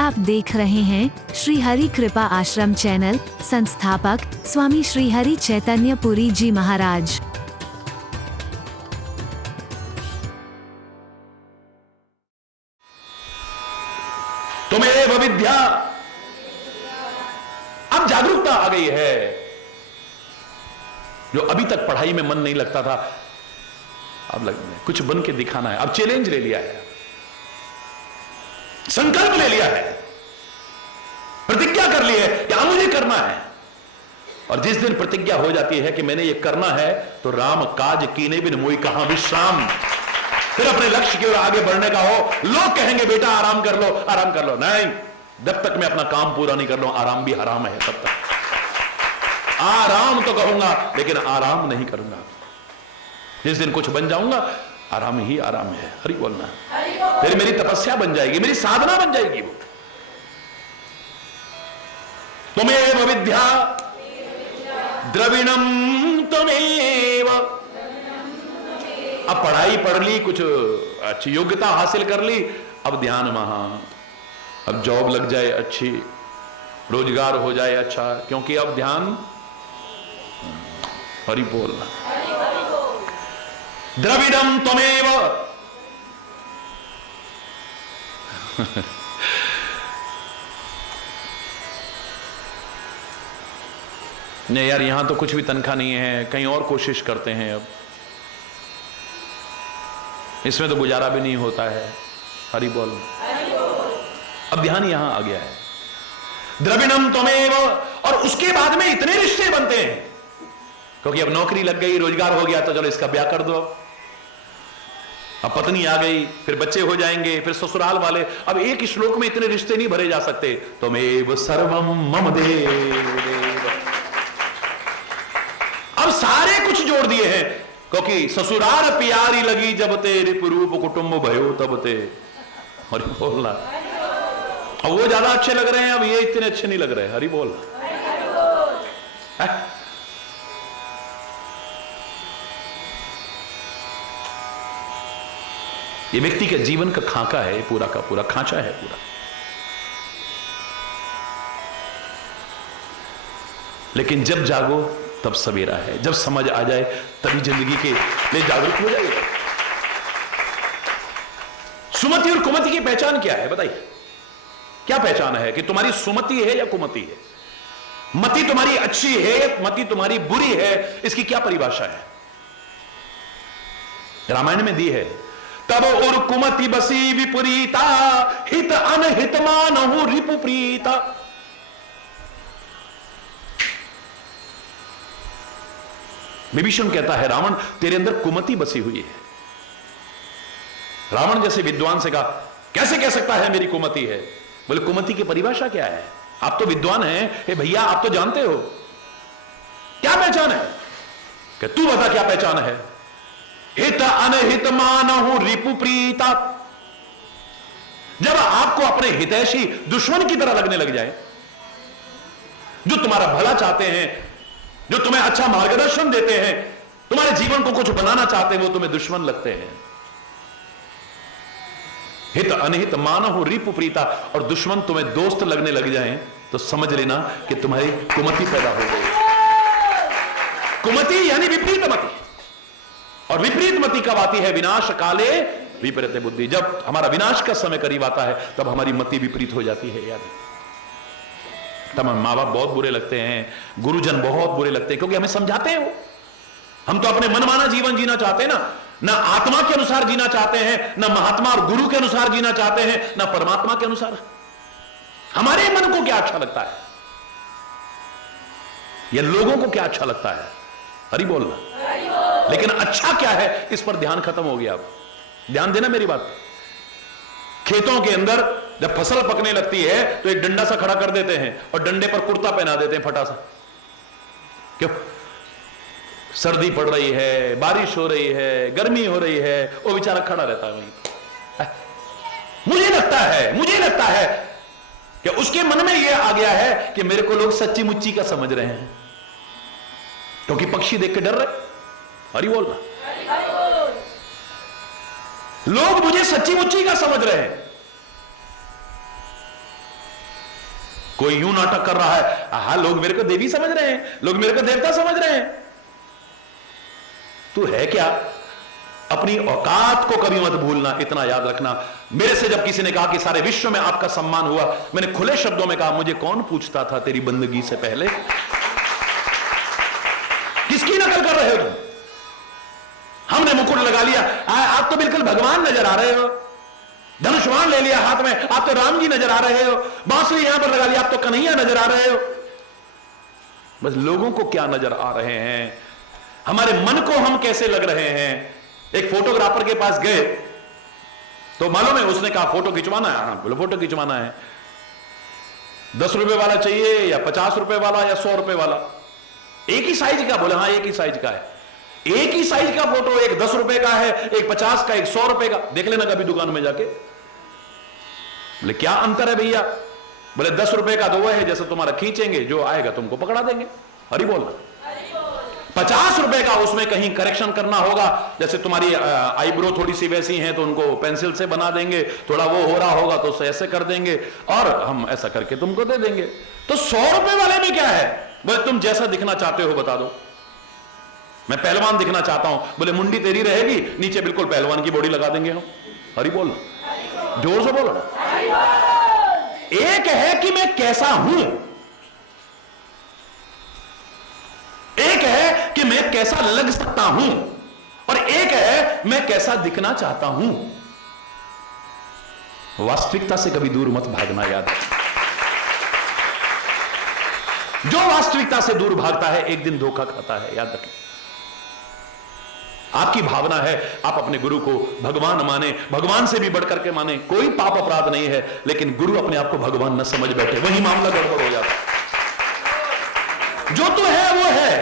आप देख रहे हैं श्री हरि कृपा आश्रम चैनल। संस्थापक स्वामी श्री हरि चैतन्य पुरी जी महाराज। तुम्हें विद्या, अब जागरूकता आ गई है। जो अभी तक पढ़ाई में मन नहीं लगता था, अब कुछ बन के दिखाना है। अब चैलेंज ले लिया है, संकल्प ले लिया है, प्रतिज्ञा कर ली है कि अब मुझे करना है। और जिस दिन प्रतिज्ञा हो जाती है कि मैंने ये करना है, तो राम काज कीने बिन मोई कहां विश्राम। फिर अपने लक्ष्य की ओर आगे बढ़ने का हो। लोग कहेंगे बेटा आराम कर लो, आराम कर लो। नहीं, जब तक मैं अपना काम पूरा नहीं कर लूं, आराम भी हराम है। तब तक आराम तो कहूंगा, लेकिन आराम नहीं करूंगा। जिस दिन कुछ बन जाऊंगा, आराम ही आराम है। हरि बोलना, फिर मेरी तपस्या बन जाएगी, मेरी साधना बन जाएगी वो। तुम्हें विद्या द्रविणम त्वमेव। अब पढ़ाई पढ़ ली, कुछ अच्छी योग्यता हासिल कर ली, अब ध्यान वहां। अब जॉब लग जाए अच्छी, रोजगार हो जाए अच्छा, क्योंकि अब ध्यान। हरि बोलना, द्रविडम त्वमेव। नहीं यार, यहां तो कुछ भी तनख्वाह नहीं है, कहीं और कोशिश करते हैं। अब इसमें तो गुजारा भी नहीं होता है। हरि बोल। अब ध्यान यहां आ गया है, द्रविणम त्वमेव। और उसके बाद में इतने रिश्ते बनते हैं, क्योंकि अब नौकरी लग गई, रोजगार हो गया, तो चलो इसका ब्याह कर दो। अब पत्नी आ गई, फिर बच्चे हो जाएंगे, फिर ससुराल वाले। अब एक श्लोक में इतने रिश्ते नहीं भरे जा सकते। त्वमेव सर्वम मम देव। अब सारे कुछ जोड़ दिए हैं, क्योंकि ससुराल प्यारी लगी जब ते, रिपुरूप कुटुंब भयो तब ते। हरि बोलना। अब वो ज्यादा अच्छे लग रहे हैं, अब ये इतने अच्छे नहीं लग रहे। हरि बोलना। ये व्यक्ति के जीवन का खाका है, पूरा का पूरा खांचा है पूरा। लेकिन जब जागो तब सवेरा है, जब समझ आ जाए तभी जिंदगी के लिए जागरूक हो जाएगा। सुमति और कुमति की पहचान क्या है बताइए? क्या पहचान है कि तुम्हारी सुमति है या कुमति है? मति तुम्हारी अच्छी है या मति तुम्हारी बुरी है? इसकी क्या परिभाषा है? रामायण में दी है। तब और कुमति बसी विपरीता, हित अनहित मानहु रिपु प्रीता। विभीषण कहता है, रावण तेरे अंदर कुमति बसी हुई है। रावण जैसे विद्वान से कहा, कैसे कह सकता है मेरी कुमति है? बोले कुमति की परिभाषा क्या है? आप तो विद्वान हैं, हे भैया आप तो जानते हो। क्या पहचान है? कि तू बता क्या पहचान है? हित अनहित मानहु रिपु प्रीता। जब आपको अपने हितैषी दुश्मन की तरह लगने लग जाए, जो तुम्हारा भला चाहते हैं, जो तुम्हें अच्छा मार्गदर्शन देते हैं, तुम्हारे जीवन को कुछ बनाना चाहते हैं, वो तुम्हें दुश्मन लगते हैं। हित अनहित मानहु रिपु प्रीता। और दुश्मन तुम्हें दोस्त लगने लग जाएं, तो समझ लेना कि तुम्हारी कुमति पैदा हो गई। कुमति यानी विपरीत मति। और विपरीत मति कब आती है? विनाश काले विपरीत बुद्धि। जब हमारा विनाश का समय करीब आता है, तब हमारी मति विपरीत हो जाती है। याद तब माँ बाप बहुत बुरे लगते हैं, गुरुजन बहुत बुरे लगते हैं, क्योंकि हमें समझाते हैं वो। हम तो अपने मनमाना जीवन जीना चाहते हैं ना आत्मा के अनुसार जीना चाहते हैं, ना महात्मा और गुरु के अनुसार जीना चाहते हैं, ना परमात्मा के अनुसार। हमारे मन को क्या अच्छा लगता है या लोगों को क्या अच्छा लगता है? हरि बोलना। लेकिन अच्छा क्या है, इस पर ध्यान खत्म हो गया। अब ध्यान देना मेरी बात। खेतों के अंदर जब फसल पकने लगती है, तो एक डंडा सा खड़ा कर देते हैं और डंडे पर कुर्ता पहना देते हैं फटा सा। क्यों? सर्दी पड़ रही है, बारिश हो रही है, गर्मी हो रही है, वो बेचारा खड़ा रहता है वहीं। मुझे लगता है कि उसके मन में यह आ गया है कि मेरे को लोग सच्ची मुच्ची का समझ रहे हैं, क्योंकि पक्षी देख के डर रहे। हरि बोलना। लोग मुझे सच्ची मुच्ची का समझ रहे हैं। कोई यूं नाटक कर रहा है, हाँ लोग मेरे को देवी समझ रहे हैं, लोग मेरे को देवता समझ रहे हैं। तू है क्या? अपनी औकात को कभी मत भूलना, इतना याद रखना। मेरे से जब किसी ने कहा कि सारे विश्व में आपका सम्मान हुआ, मैंने खुले शब्दों में कहा, मुझे कौन पूछता था तेरी बंदगी से पहले? किसकी नकल कर रहे हो तुम? हमने मुकुट लगा लिया, आप तो बिल्कुल भगवान नजर आ रहे हो। धनुष्वाण ले लिया हाथ में, आप तो राम जी नजर आ रहे हो। बांसुरी यहां पर लगा लिया, आप तो कन्हैया नजर आ रहे हो। बस लोगों को क्या नजर आ रहे हैं, हमारे मन को हम कैसे लग रहे हैं। एक फोटोग्राफर के पास गए तो मालूम है, उसने कहा फोटो खिंचवाना है? हाँ बोलो फोटो खिंचवाना है। 10 रुपए वाला चाहिए या 50 रुपए वाला या 100 रुपए वाला? एक ही साइज का? बोले हाँ एक ही साइज का है। एक ही साइज का फोटो, एक 10 रुपए का है, एक 50 का, एक 100 रुपए का। देख लेना कभी दुकान में जाके। बोले क्या अंतर है भैया? बोले 10 रुपए का तो वह है जैसे तुम्हारा खींचेंगे, जो आएगा तुमको पकड़ा देंगे। हरी बोलना। 50 रुपए का, उसमें कहीं करेक्शन करना होगा, जैसे तुम्हारी आईब्रो थोड़ी सी वैसी है तो उनको पेंसिल से बना देंगे, थोड़ा वो हो रहा होगा तो ऐसे कर देंगे और हम ऐसा करके तुमको दे देंगे। तो 100 रुपए वाले में क्या है? बोले तुम जैसा दिखना चाहते हो बता दो। मैं पहलवान दिखना चाहता हूं, बोले मुंडी तेरी रहेगी, नीचे बिल्कुल पहलवान की बॉडी लगा देंगे हम। हरी बोल, जोर से बोलो। एक है कि मैं कैसा हूं, एक है कि मैं कैसा लग सकता हूं, और एक है मैं कैसा दिखना चाहता हूं। वास्तविकता से कभी दूर मत भागना, याद रखना। जो वास्तविकता से दूर भागता है एक दिन धोखा खाता है, याद रखें। आपकी भावना है आप अपने गुरु को भगवान माने, भगवान से भी बढ़कर के माने, कोई पाप अपराध नहीं है, लेकिन गुरु अपने आप को भगवान न समझ बैठे, वही मामला गड़बड़ हो जाता। जो तो है वो है।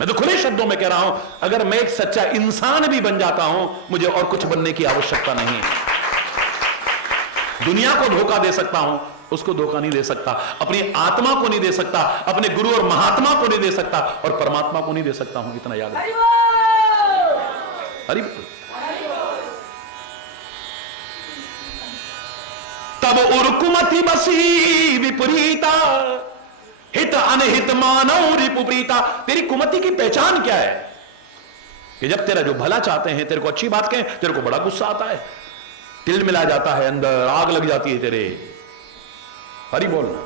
मैं तो खुले शब्दों में कह रहा हूं, अगर मैं एक सच्चा इंसान भी बन जाता हूं, मुझे और कुछ बनने की आवश्यकता नहीं है। दुनिया को धोखा दे सकता हूं, उसको धोखा नहीं दे सकता। अपनी आत्मा को नहीं दे सकता, अपने गुरु और महात्मा को नहीं दे सकता, और परमात्मा को नहीं दे सकता हूं। इतना याद रखो। हरि तब उर्कुमति बसी विपरीता, हित अनहित मानव रिपुप्रीता। तेरी कुमति की पहचान क्या है? कि जब तेरा जो भला चाहते हैं, तेरे को अच्छी बात कहें, तेरे को बड़ा गुस्सा आता है, तिल मिला जाता है, अंदर आग लग जाती है तेरे। हरि बोलना।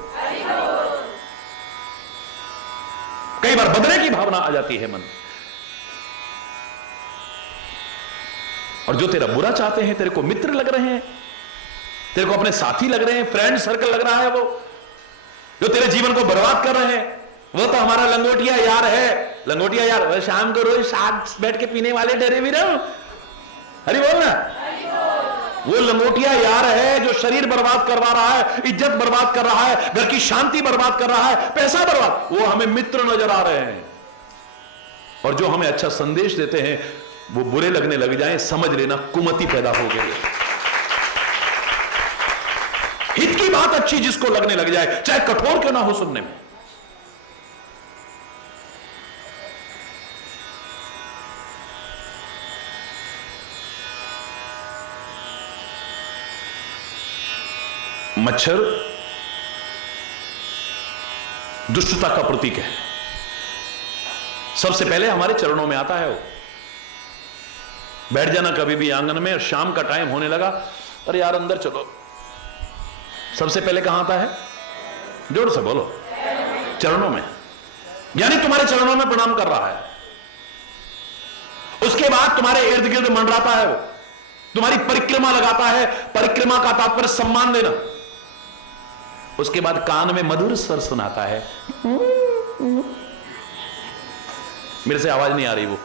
कई बार बदले की भावना आ जाती है मन। और जो तेरा बुरा चाहते हैं, तेरे को मित्र लग रहे हैं, तेरे को अपने साथी लग रहे हैं, फ्रेंड सर्कल लग रहा है, वो जो तेरे जीवन को बर्बाद कर रहे हैं, वो तो हमारा लंगोटिया यार है। लंगोटिया यार, वह शाम को रोज साथ बैठ के पीने वाले डरे भी रहो। हरि बोलना। वो लंगोटिया यार है जो शरीर बर्बाद करवा रहा है, इज्जत बर्बाद कर रहा है, घर की शांति बर्बाद कर रहा है, पैसा बर्बाद। वो हमें मित्र नजर आ रहे हैं, और जो हमें अच्छा संदेश देते हैं वो बुरे लगने लग जाएं, समझ लेना कुमति पैदा हो गई। हित की बात अच्छी जिसको लगने लग जाए, चाहे कठोर क्यों ना हो सुनने में। मच्छर दुष्टता का प्रतीक है। सबसे पहले हमारे चरणों में आता है वो। बैठ जाना कभी भी आंगन में, और शाम का टाइम होने लगा, अरे यार अंदर चलो, सबसे पहले कहां आता है? जोर से बोलो, चरणों में। यानी तुम्हारे चरणों में प्रणाम कर रहा है। उसके बाद तुम्हारे इर्द गिर्द मंडराता है वो, तुम्हारी परिक्रमा लगाता है। परिक्रमा का तात्पर्य सम्मान देना। उसके बाद कान में मधुर स्वर सुनाता है। मेरे से आवाज नहीं आ रही वो।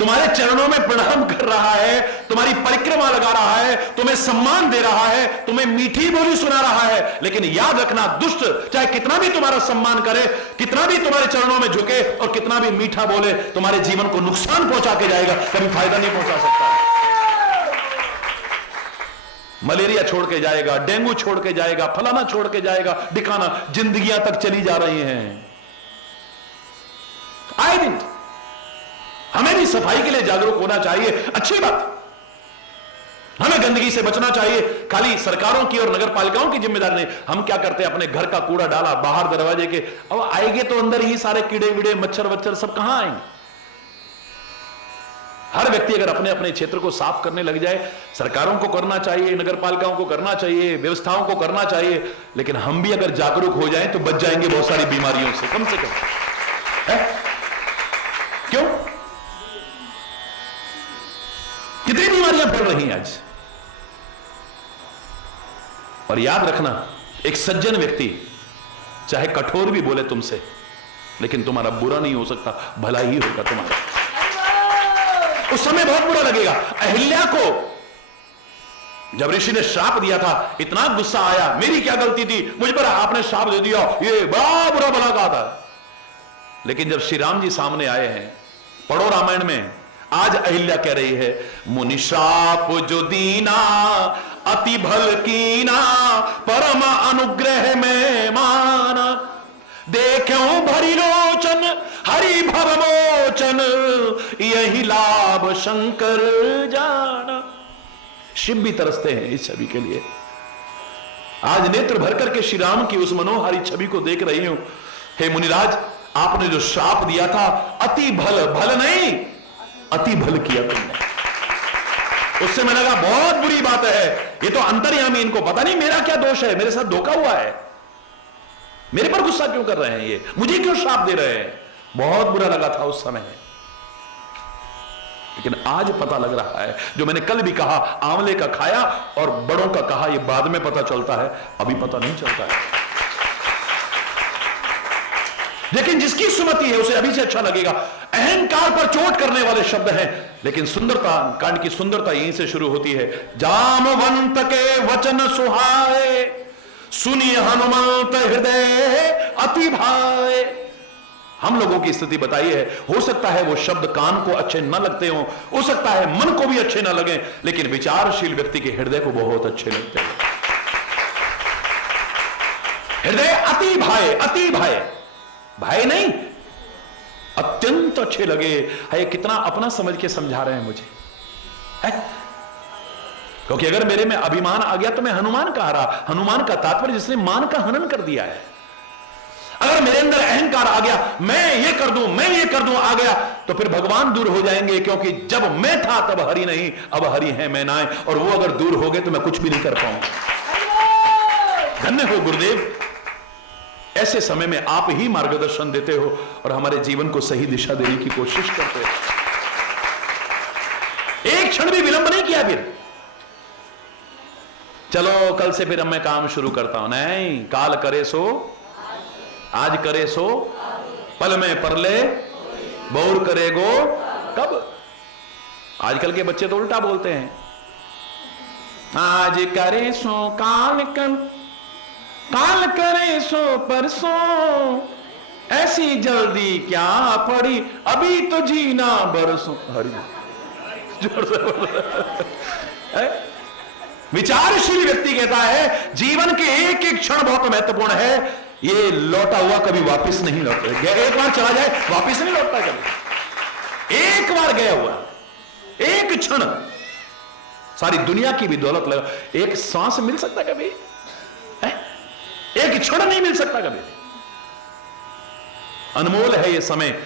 तुम्हारे चरणों में प्रणाम कर रहा है, तुम्हारी परिक्रमा लगा रहा है, तुम्हें सम्मान दे रहा है, तुम्हें मीठी बोली सुना रहा है। लेकिन याद रखना, दुष्ट चाहे कितना भी तुम्हारा सम्मान करे, कितना भी तुम्हारे चरणों में झुके और कितना भी मीठा बोले, तुम्हारे जीवन को नुकसान पहुंचा के जाएगा, कभी फायदा नहीं पहुंचा सकता। मलेरिया छोड़ के जाएगा, डेंगू छोड़ के जाएगा, फलाना छोड़ के जाएगा, दिखाना, जिंदगियां तक चली जा रही हैं। आए दिन हमें भी सफाई के लिए जागरूक होना चाहिए। अच्छी बात, हमें गंदगी से बचना चाहिए। खाली सरकारों की और नगर पालिकाओं की जिम्मेदारी नहीं। हम क्या करते हैं, अपने घर का कूड़ा डाला बाहर दरवाजे के, अब आएंगे तो अंदर ही सारे कीड़े वीड़े मच्छर वच्छर सब कहां आएंगे। हर व्यक्ति अगर अपने अपने क्षेत्र को साफ करने लग जाए, सरकारों को करना चाहिए, नगर पालिकाओं को करना चाहिए, व्यवस्थाओं को करना चाहिए, लेकिन हम भी अगर जागरूक हो जाएं तो बच जाएंगे बहुत सारी बीमारियों से, कम से कम है? क्यों? कितनी बीमारियां फैल रही हैं आज। और याद रखना, एक सज्जन व्यक्ति चाहे कठोर भी बोले तुमसे, लेकिन तुम्हारा बुरा नहीं हो सकता, भला ही होगा तुम्हारा। उस समय बहुत बुरा लगेगा। अहिल्या को जब ऋषि ने श्राप दिया था, इतना गुस्सा आया, मेरी क्या गलती थी, मुझ पर आपने श्राप दे दिया, ये बड़ा बुरा भला कहा था। लेकिन जब श्री राम जी सामने आए हैं, पढ़ो रामायण में, आज अहिल्या कह रही है, मुनि श्राप जो दीना अति भल कीना, परम अनुग्रह में माना, देखूं भरी लोचन हरि भवमोचन, यही लाभ शंकर जाना। शिव भी तरसते हैं इस छवि के लिए। आज नेत्र भर करके श्री राम की उस मनोहारी छवि को देख रही हूं। हे मुनिराज, आपने जो श्राप दिया था, अति भल, भल नहीं अति भल किया तुमने। उससे मैंने कहा बहुत बुरी बात है, ये तो अंतर्यामी, इनको पता नहीं मेरा क्या दोष है, मेरे साथ धोखा हुआ है, मेरे पर गुस्सा क्यों कर रहे हैं, ये मुझे क्यों श्राप दे रहे हैं। बहुत बुरा लगा था उस समय, लेकिन आज पता लग रहा है, जो मैंने कल भी कहा, आंवले का खाया और बड़ों का कहा, यह बाद में पता चलता है, अभी पता नहीं चलता है। लेकिन जिसकी सुमति है उसे अभी से अच्छा लगेगा। अहंकार पर चोट करने वाले शब्द हैं, लेकिन सुंदरता, कांड की सुंदरता यहीं से शुरू होती है। जामवंत के वचन सुहाए, सुनिए हनुमंत हृदय अति भाए। हम लोगों की स्थिति बताई है, हो सकता है वो शब्द कान को अच्छे न लगते हो सकता है मन को भी अच्छे न लगे, लेकिन विचारशील व्यक्ति के हृदय को बहुत अच्छे लगते हैं। हृदय अति भाए, अति भाए, भाई नहीं, अत्यंत अच्छे लगे। है कितना अपना समझ के समझा रहे हैं मुझे, है? क्योंकि अगर मेरे में अभिमान आ गया तो मैं हनुमान कहा रहा। हनुमान का तात्पर्य जिसने मान का हनन कर दिया है। अगर मेरे अंदर अहंकार आ गया, मैं ये कर दूं, मैं ये कर दूं, आ गया, तो फिर भगवान दूर हो जाएंगे, क्योंकि जब मैं था तब हरि नहीं, अब हरि है मैं नाय। और वो अगर दूर हो गए तो मैं कुछ भी नहीं कर पाऊंगा। धन्य हो गुरुदेव, ऐसे समय में आप ही मार्गदर्शन देते हो और हमारे जीवन को सही दिशा देने की कोशिश करते हो। एक क्षण भी विलंब नहीं किया। फिर चलो कल से फिर मैं काम शुरू करता हूं, नहीं, काल करे सो आज करे सो, पल में परले बौर करेगो कब। आजकल के बच्चे तो उल्टा बोलते हैं, आज करे सो काल कर, काल करे सो परसों, ऐसी जल्दी क्या पड़ी, अभी तो जीना बरसों। हरि जोर से बोल। विचारशील व्यक्ति कहता है जीवन के एक एक क्षण बहुत महत्वपूर्ण है, ये लौटा हुआ कभी वापस नहीं लौटेगा। एक बार चला जाए वापस नहीं लौटता कभी। एक बार गया हुआ एक क्षण, सारी दुनिया की भी दौलत लगा, एक सांस मिल सकता कभी है? एक क्षण नहीं मिल सकता कभी। अनमोल है ये समय।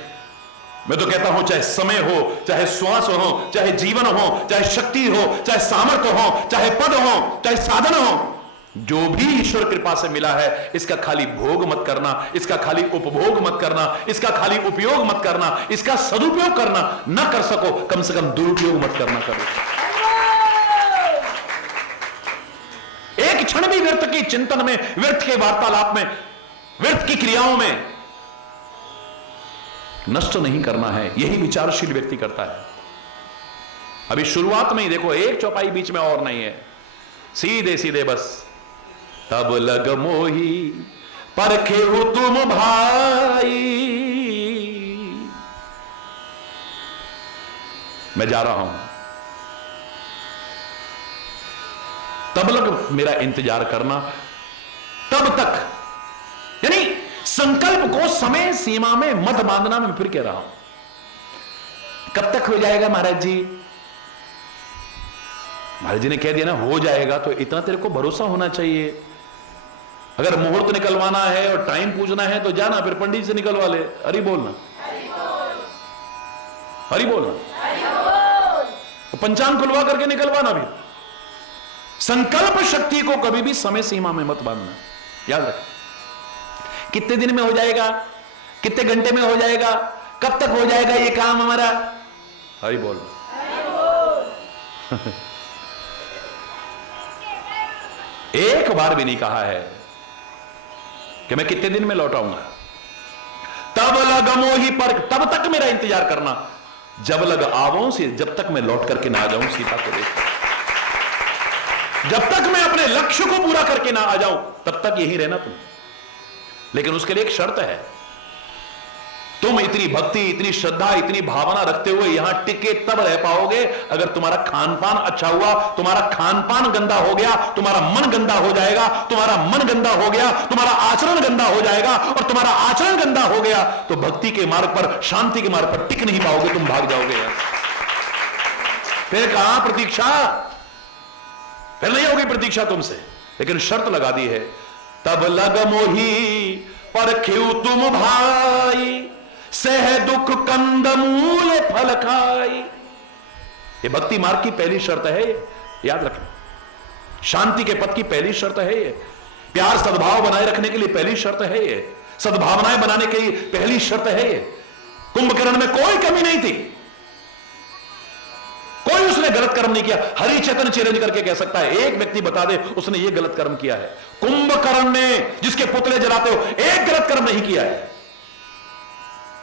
मैं तो कहता हूं चाहे समय हो, चाहे श्वास हो, चाहे जीवन हो, चाहे शक्ति हो, चाहे सामर्थ्य हो, चाहे पद हो, चाहे साधन हो, जो भी ईश्वर कृपा से मिला है, इसका खाली भोग मत करना, इसका खाली उपभोग मत करना, इसका खाली उपयोग मत करना, इसका सदुपयोग करना ना कर सको, कम से कम दुरुपयोग मत करना करो। एक क्षण भी व्यर्थ के चिंतन में, व्यर्थ के वार्तालाप में, व्यर्थ की क्रियाओं में नष्ट नहीं करना है। यही विचारशील व्यक्ति करता है। अभी शुरुआत में ही देखो, एक चौपाई बीच में और नहीं है, सीधे सीधे बस तब लग मोही परखे हो तुम भाई। मैं जा रहा हूं, तब लग मेरा इंतजार करना, तब तक, यानी संकल्प को समय सीमा में मत बांधना। मैं फिर कह रहा हूं, कब तक हो जाएगा महाराज जी? महाराज जी ने कह दिया ना हो जाएगा, तो इतना तेरे को भरोसा होना चाहिए। अगर मुहूर्त निकलवाना है और टाइम पूछना है तो जाना, फिर पंडित से निकलवा ले। हरि बोलना, हरि बोलना, तो पंचांग खुलवा करके निकलवाना भी। संकल्प शक्ति को कभी भी समय सीमा में मत बांधना, याद रख। कितने दिन में हो जाएगा, कितने घंटे में हो जाएगा, कब तक हो जाएगा ये काम हमारा, हरि बोल। एक बार भी नहीं कहा है कि मैं कितने दिन में लौट आऊंगा। तब लग मोही पर, तब तक मेरा इंतजार करना, जब लग आवों से, जब तक मैं लौट करके ना आ जाऊं सीता को देख, जब तक मैं अपने लक्ष्य को पूरा करके ना आ जाऊं तब तक यही रहना तुम। लेकिन उसके लिए एक शर्त है, तुम इतनी भक्ति, इतनी श्रद्धा, इतनी भावना रखते हुए यहां टिके तब रह पाओगे अगर तुम्हारा खान पान अच्छा हुआ। तुम्हारा खान पान गंदा हो गया, तुम्हारा मन गंदा हो जाएगा। तुम्हारा मन गंदा हो गया, तुम्हारा आचरण गंदा हो जाएगा। और तुम्हारा आचरण गंदा हो गया तो भक्ति के मार्ग पर, शांति के मार्ग पर टिक नहीं पाओगे, तुम भाग जाओगे यहां। फिर कहां प्रतीक्षा, फिर नहीं होगी प्रतीक्षा तुमसे। लेकिन शर्त लगा दी है, तब लग मोही पर क्यों तुम भाई, सह दुख कंद मूल फल खाई। ये भक्ति मार्ग की पहली शर्त है, याद रखना। शांति के पथ की पहली शर्त है ये। प्यार सद्भाव बनाए रखने के लिए पहली शर्त है ये। सद्भावनाएं बनाने के लिए पहली शर्त है ये। कुंभकर्ण में कोई कमी नहीं थी, कोई उसने गलत कर्म नहीं किया। हरि चेतन चैलेंज करके कह सकता है, एक व्यक्ति बता दे उसने ये गलत कर्म किया है। कुंभकर्ण ने, जिसके पुतले जलाते हो, एक गलत कर्म नहीं किया है।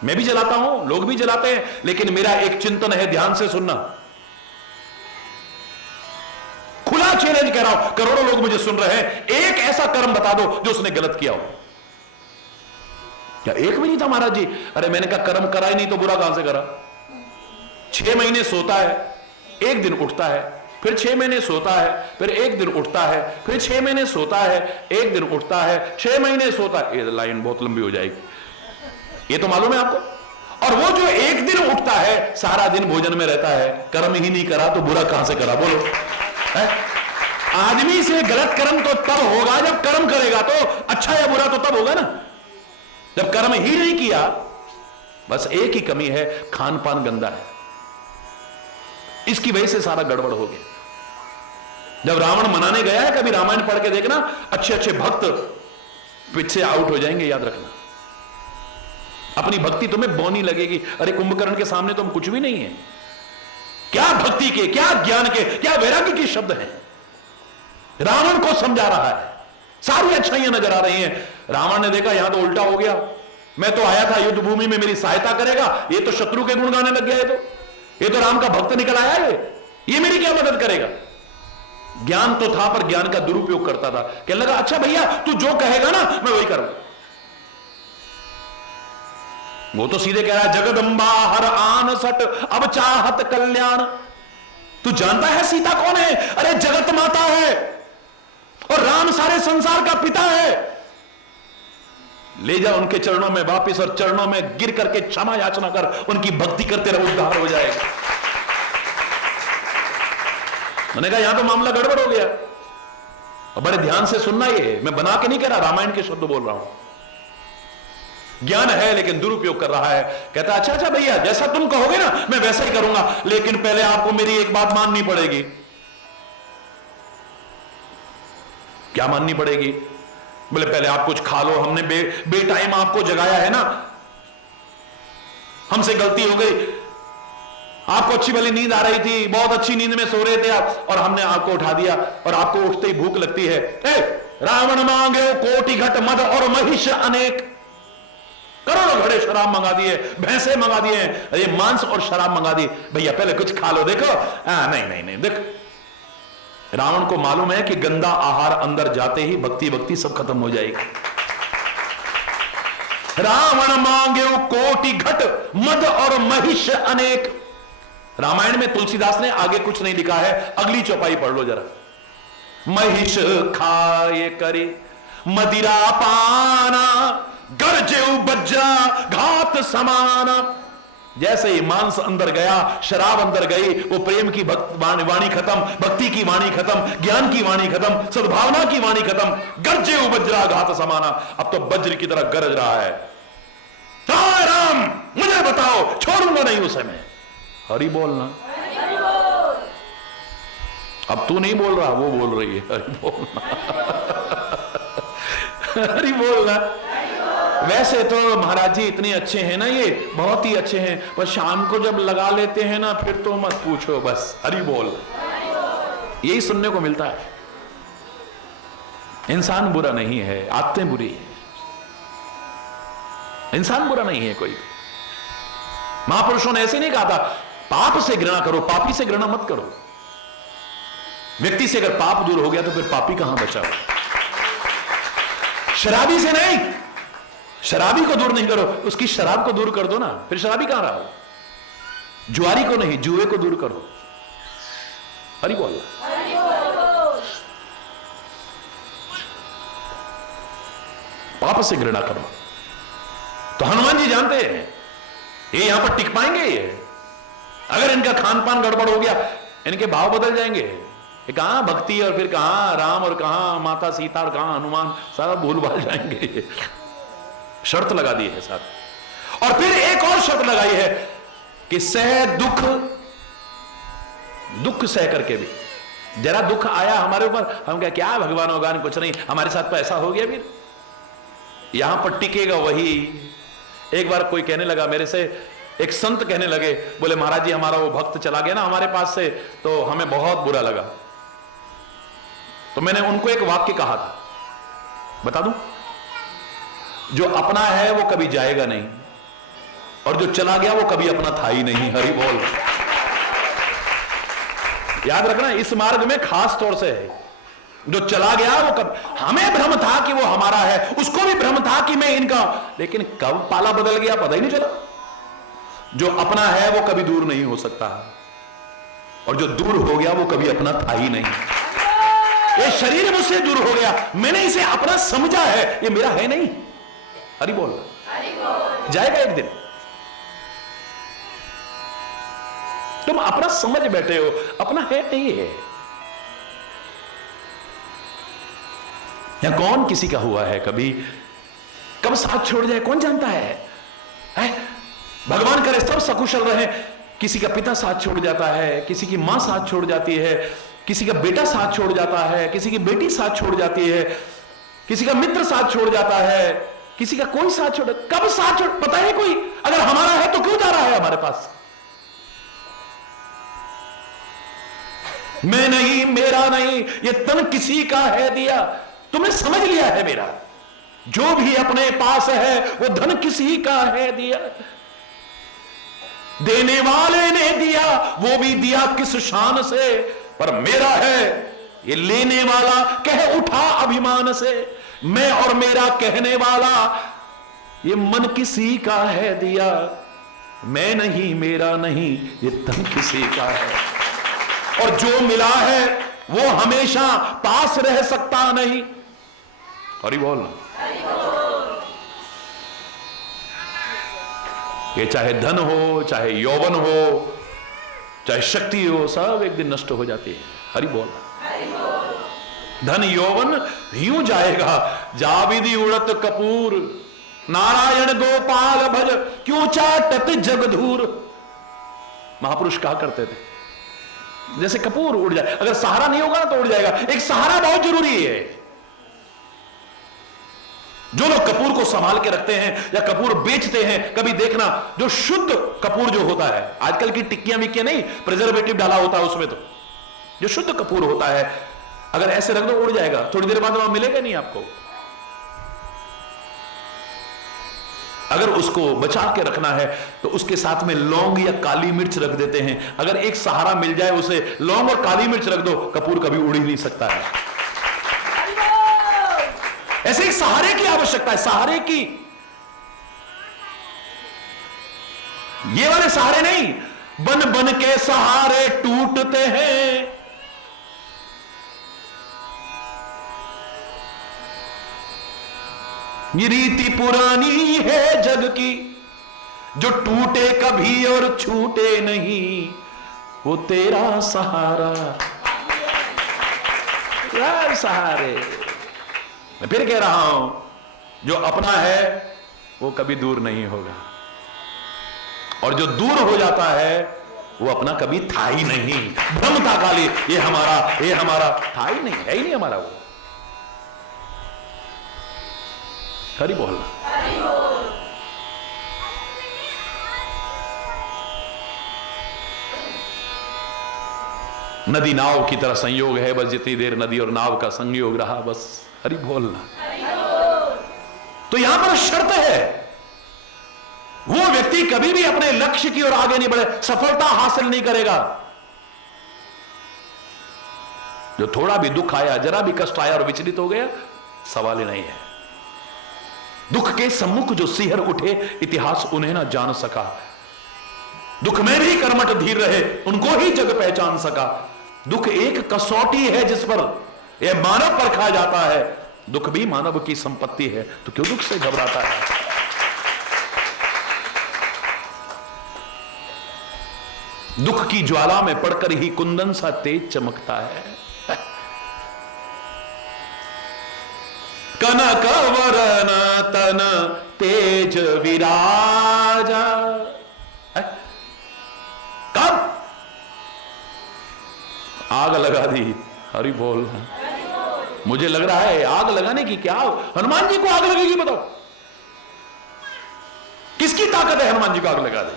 मैं भी जलाता हूं, लोग भी जलाते हैं, लेकिन मेरा एक चिंतन है, ध्यान से सुनना। खुला चैलेंज कह रहा हूं, करोड़ों लोग मुझे सुन रहे हैं, एक ऐसा कर्म बता दो जो उसने गलत किया हो। क्या एक भी नहीं था महाराज जी? अरे मैंने कहा कर्म करा ही नहीं तो बुरा कहां से करा। 6 महीने सोता है, एक दिन उठता है, फिर 6 महीने सोता है, फिर एक दिन उठता है, फिर 6 महीने सोता है, एक दिन उठता है, 6 महीने सोता है। ये लाइन बहुत लंबी हो जाएगी, ये तो मालूम है आपको। और वो जो एक दिन उठता है, सारा दिन भोजन में रहता है, कर्म ही नहीं करा तो बुरा कहां से करा, बोलो। है? आदमी से गलत कर्म तो तब होगा जब कर्म करेगा, तो अच्छा या बुरा तो तब होगा ना, जब कर्म ही नहीं किया। बस एक ही कमी है, खान पान गंदा है, इसकी वजह से सारा गड़बड़ हो गया। जब रावण मनाने गया है, कभी रामायण पढ़ के देखना, अच्छे अच्छे भक्त पीछे आउट हो जाएंगे, याद रखना। अपनी भक्ति तुम्हें बौनी लगेगी। अरे कुंभकर्ण के सामने तुम कुछ भी नहीं है। क्या भक्ति के, क्या ज्ञान के, क्या वैराग्य के शब्द हैं। रावण को समझा रहा है, सारी अच्छाइयां नजर आ रही हैं। रावण ने देखा यहां तो उल्टा हो गया, मैं तो आया था युद्ध भूमि में मेरी सहायता करेगा, ये तो शत्रु के गुण गाने लग गया। ये तो राम का भक्त निकल आया है, ये मेरी क्या मदद करेगा। ज्ञान तो था पर ज्ञान का दुरुपयोग करता था। कहने लगा अच्छा भैया तू जो कहेगा ना मैं वही करूंगा। वो तो सीधे कह रहा है, जगदम्बा हर आन सट अब चाहत कल्याण। तू जानता है सीता कौन है? अरे जगत माता है और राम सारे संसार का पिता है। ले जा उनके चरणों में वापिस और चरणों में गिर करके क्षमा याचना कर, उनकी भक्ति करते रहो, उद्धार हो जाएगा। मैंने कहा यहां तो मामला गड़बड़ हो गया। और बड़े ध्यान से सुनना, ये मैं बना के नहीं कह रहा, रामायण के शब्द बोल रहा हूं। ज्ञान है लेकिन दुरुपयोग कर रहा है। कहता अच्छा अच्छा भैया जैसा तुम कहोगे ना मैं वैसा ही करूंगा, लेकिन पहले आपको मेरी एक बात माननी पड़ेगी। क्या माननी पड़ेगी? बोले पहले आप कुछ खा लो, हमने बेटाइम आपको जगाया है ना, हमसे गलती हो गई। आपको अच्छी भली नींद आ रही थी, बहुत अच्छी नींद में सो रहे थे आप, और हमने आपको उठा दिया और आपको उठते ही भूख लगती है। रावण मांगे कोटि घट मद और महिष अनेक, करोड़ों घड़े शराब मंगा दिए, भैंसे मंगा दिए, ये मांस और शराब मंगा दी। भैया पहले कुछ खा लो। देखो नहीं नहीं नहीं, देख रावण को मालूम है कि गंदा आहार अंदर जाते ही भक्ति भक्ति सब खत्म हो जाएगी। रावण मांगे कोटि घट मद और महिष अनेक। रामायण में तुलसीदास ने आगे कुछ नहीं लिखा है, अगली चौपाई पढ़ लो जरा। महिष खाए करे मदिरा पाना, गरजे बज्जा घात समाना। जैसे ही मांस अंदर गया, शराब अंदर गई, वो प्रेम की वाणी खत्म, भक्ति की वाणी खत्म, ज्ञान की वाणी खत्म, सद्भावना की वाणी खत्म। गर्जे वज्रा घात समाना, अब तो वज्र की तरह गरज रहा है। हाँ राम, मुझे बताओ, छोड़ूंगा नहीं उसे मैं। हरि बोलना। अब तू नहीं बोल रहा, वो बोल रही है। हरि बोलना। हरि बोलना। वैसे तो महाराज जी इतने अच्छे हैं ना, ये बहुत ही अच्छे हैं, पर शाम को जब लगा लेते हैं ना, फिर तो मत पूछो बस। हरि बोल। यही सुनने को मिलता है। इंसान बुरा नहीं है, आदतें बुरी है। इंसान बुरा नहीं है कोई भी। महापुरुषों ने ऐसे नहीं कहा था पाप से घृणा करो, पापी से घृणा मत करो। व्यक्ति से अगर पाप दूर हो गया तो फिर पापी कहां बचा? शराबी से नहीं, शराबी को दूर नहीं करो, उसकी शराब को दूर कर दो ना, फिर शराबी कहां रहा? जुआरी को नहीं, जुए को दूर करो। हरि बोल। पाप से घृणा करो। तो हनुमान जी जानते हैं ये यहां पर टिक पाएंगे। ये अगर इनका खान पान गड़बड़ हो गया, इनके भाव बदल जाएंगे। कहां भक्ति और फिर कहां राम और कहां माता सीता और कहां हनुमान, सारा भूल भाल जाएंगे। शर्त लगा दी है साथ। और फिर एक और शर्त लगाई है कि सह दुख, दुख सह करके भी, जरा दुख आया हमारे ऊपर, हम क्या भगवान होगा, कुछ नहीं, हमारे साथ तो ऐसा हो गया। फिर यहां पर टिकेगा वही। एक बार कोई कहने लगा मेरे से, एक संत कहने लगे, बोले महाराज जी हमारा वो भक्त चला गया ना हमारे पास से, तो हमें बहुत बुरा लगा। तो मैंने उनको एक वाक्य कहा था, बता दूं? जो अपना है वो कभी जाएगा नहीं, और जो चला गया वो कभी अपना था ही नहीं। हरि बोल। याद रखना, इस मार्ग में खास तौर से है, जो चला गया वो कब, हमें भ्रम था कि वो हमारा है, उसको भी भ्रम था कि मैं इनका, लेकिन कब पाला बदल गया पता ही नहीं चला। जो अपना है वो कभी दूर नहीं हो सकता, और जो दूर हो गया वो कभी अपना था ही नहीं। ये शरीर मुझसे दूर हो गया, मैंने इसे अपना समझा है, ये मेरा है नहीं। हरि बोल। जाएगा एक दिन। तुम अपना समझ बैठे हो, अपना है नहीं है। या कौन किसी का हुआ है कभी, कब साथ छोड़ जाए कौन जानता है? भगवान करे सब सकुशल रहे। किसी का पिता साथ छोड़ जाता है, किसी की मां साथ छोड़ जाती है, किसी का बेटा साथ छोड़ जाता है, किसी की बेटी साथ छोड़ जाती है, किसी का मित्र साथ छोड़ जाता है, किसी का कोई साथ छोड़, कब साथ छोड़ पता है कोई? अगर हमारा है तो क्यों जा रहा है हमारे पास? मैं नहीं, मेरा नहीं, ये तन किसी का है दिया। तुमने समझ लिया है मेरा, जो भी अपने पास है वो धन किसी का है दिया। देने वाले ने दिया, वो भी दिया किस शान से, पर मेरा है ये लेने वाला कह उठा अभिमान से। मैं और मेरा कहने वाला, ये मन किसी का है दिया। मैं नहीं, मेरा नहीं, ये तन किसी का है। और जो मिला है वो हमेशा पास रह सकता नहीं। हरि बोल। ये चाहे धन हो, चाहे यौवन हो, चाहे शक्ति हो, सब एक दिन नष्ट हो जाती है। हरि बोल। धन यौवन यूं जाएगा, जाविदी उड़त कपूर, नारायण गोपाल भज क्यों चाटत जगधूर। महापुरुष कहा करते थे जैसे कपूर उड़ जाए, अगर सहारा नहीं होगा ना तो उड़ जाएगा। एक सहारा बहुत जरूरी है। जो लोग कपूर को संभाल के रखते हैं या कपूर बेचते हैं, कभी देखना जो शुद्ध कपूर जो होता है, आजकल की टिक्कियां विक्कियां नहीं, प्रिजर्वेटिव डाला होता है उसमें, तो जो शुद्ध कपूर होता है अगर ऐसे रख दो उड़ जाएगा, थोड़ी देर बाद वहां मिलेगा नहीं आपको। अगर उसको बचा के रखना है तो उसके साथ में लौंग या काली मिर्च रख देते हैं। अगर एक सहारा मिल जाए उसे, लौंग और काली मिर्च रख दो, कपूर कभी उड़ ही नहीं सकता है। ऐसे एक सहारे की आवश्यकता है, सहारे की। ये वाले सहारे नहीं, बन बन के सहारे टूटते हैं। ये रीति पुरानी है जग की, जो टूटे कभी और छूटे नहीं, वो तेरा सहारा। यार सहारे, मैं फिर कह रहा हूं, जो अपना है वो कभी दूर नहीं होगा, और जो दूर हो जाता है वो अपना कभी था ही नहीं। भ्रम था खाली, ये हमारा था ही नहीं, है ही नहीं हमारा वो। हरि बोलना। नदी नाव की तरह संयोग है, बस जितनी देर नदी और नाव का संयोग रहा, बस हरि बोलना। तो यहां पर शर्त है, वो व्यक्ति कभी भी अपने लक्ष्य की ओर आगे नहीं बढ़े, सफलता हासिल नहीं करेगा। जो थोड़ा भी दुख आया, जरा भी कष्ट आया और विचलित हो गया, सवाल ही नहीं है। दुख के सम्मुख जो सिहर उठे, इतिहास उन्हें ना जान सका। दुख में भी कर्मठ धीर रहे, उनको ही जग पहचान सका। दुख एक कसौटी है जिस पर यह मानव परखा जाता है। दुख भी मानव की संपत्ति है, तो क्यों दुख से घबराता है? दुख की ज्वाला में पड़कर ही कुंदन सा तेज चमकता है। कनक वरन तन तेज विराजा। कब आग लगा दी? हरि बोल। मुझे लग रहा है आग लगाने की क्या, हनुमान जी को आग लगेगी? बताओ किसकी ताकत है हनुमान जी को आग लगा दे?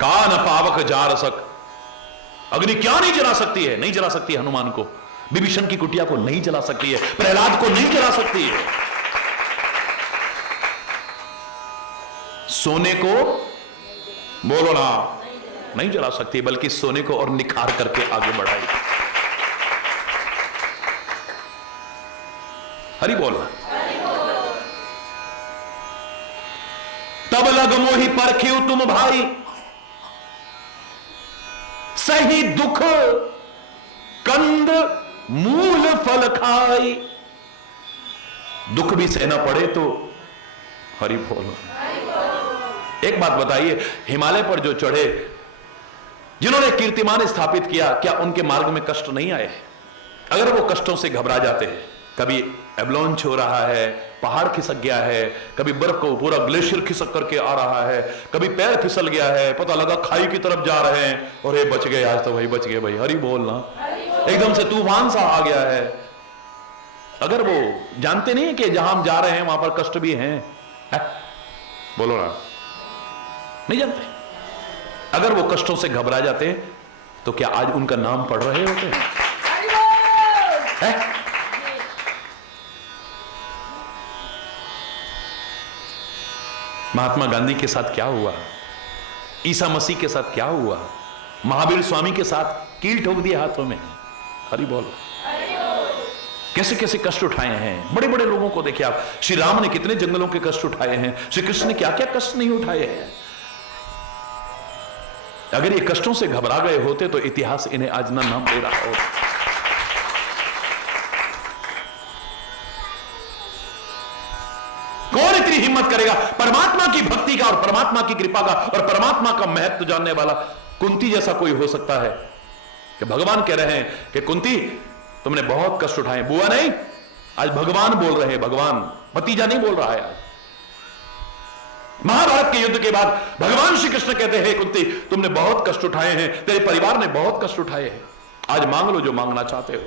कान पावक जारसक। अग्नि क्या नहीं जला सकती है? नहीं जला सकती है हनुमान को। विभीषण की कुटिया को नहीं जला सकती है, प्रहलाद को नहीं जला सकती है। सोने को बोलो ना, नहीं जला सकती, बल्कि सोने को और निखार करके आगे बढ़ाई। हरि बोलना। तब लग मोहि परख्यु तुम भाई, सही दुख कंद मूल फल खाई। दुख भी सहना पड़े तो हरि बोलो। एक बात बताइए, हिमालय पर जो चढ़े, जिन्होंने कीर्तिमान स्थापित किया, क्या उनके मार्ग में कष्ट नहीं आए? अगर वो कष्टों से घबरा जाते हैं, कभी एवलांच हो रहा है, पहाड़ खिसक गया है, कभी बर्फ को पूरा ग्लेशियर खिसक करके आ रहा है, कभी पैर फिसल गया है, पता लगा खाई की तरफ जा रहे हैं, और ये बच गए, आज तो भाई बच गए भाई, हरि बोलना। एकदम से तूफान सा आ गया है। अगर वो जानते नहीं कि जहां हम जा रहे हैं वहां पर कष्ट भी हैं, बोलो ना, नहीं जानते। अगर वो कष्टों से घबरा जाते हैं तो क्या आज उनका नाम पढ़ रहे होते हैं? महात्मा गांधी के साथ क्या हुआ? ईसा मसीह के साथ क्या हुआ? महावीर स्वामी के साथ कील ठोक दिए हाथों में। हरि बोल। कैसे कैसे कष्ट उठाए हैं बड़े बड़े लोगों को देखिए आप। श्री राम ने कितने जंगलों के कष्ट उठाए हैं, श्री कृष्ण ने क्या क्या कष्ट नहीं उठाए हैं। अगर ये कष्टों से घबरा गए होते तो इतिहास इन्हें आज ना नाम दे रहा होता। कौन इतनी हिम्मत करेगा परमात्मा की भक्ति का और परमात्मा की कृपा का और परमात्मा का महत्व जानने वाला? कुंती जैसा कोई हो सकता है कि भगवान कह रहे हैं कि कुंती तुमने बहुत कष्ट उठाए। बुआ नहीं, आज भगवान बोल रहे हैं, भगवान, भतीजा नहीं बोल रहा है। आज महाभारत के युद्ध के बाद भगवान श्री कृष्ण कहते हैं कुंती तुमने बहुत कष्ट उठाए हैं, तेरे परिवार ने बहुत कष्ट उठाए हैं, आज मांग लो जो मांगना चाहते हो।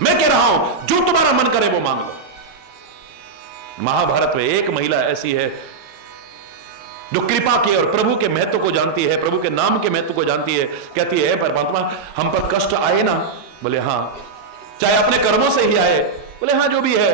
मैं कह रहा हूं जो तुम्हारा मन करे वो मांग लो। महाभारत में एक महिला ऐसी है जो कृपा के और प्रभु के महत्व को जानती है, प्रभु के नाम के महत्व को जानती है। कहती है परमात्मा हम पर कष्ट आए ना? बोले हां। चाहे अपने कर्मों से ही आए? बोले हां, जो भी है,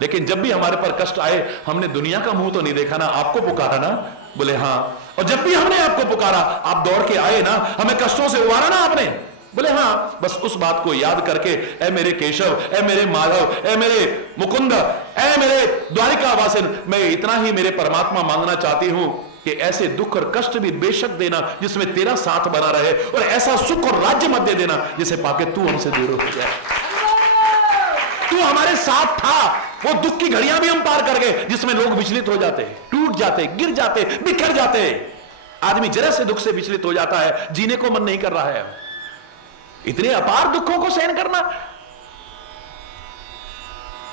लेकिन जब भी हमारे पर कष्ट आए हमने दुनिया का मुंह तो नहीं देखा ना, आपको पुकारा ना? बोले हां। और जब भी हमने आपको पुकारा आप दौड़ के आए ना, हमें कष्टों से उबारा ना आपने? बोले हां। बस उस बात को याद करके ए मेरे केशव, ए मेरे माधव, ए मेरे मुकुंद, ए मेरे द्वारिका वासिन, मैं इतना ही मेरे परमात्मा मांगना चाहती हूं कि ऐसे दुख और कष्ट भी बेशक देना जिसमें तेरा साथ बना रहे, और ऐसा सुख और राज्य मत दे देना जिसे पाके तू हमसे दूर हो जाए। तू हमारे साथ था। वो दुख की घड़ियां भी हम पार कर गए जिसमें लोग विचलित हो जाते, टूट जाते, गिर जाते, बिखर जाते। आदमी जरा से दुख से विचलित हो जाता है, जीने को मन नहीं कर रहा है। इतने अपार दुखों को सहन करना।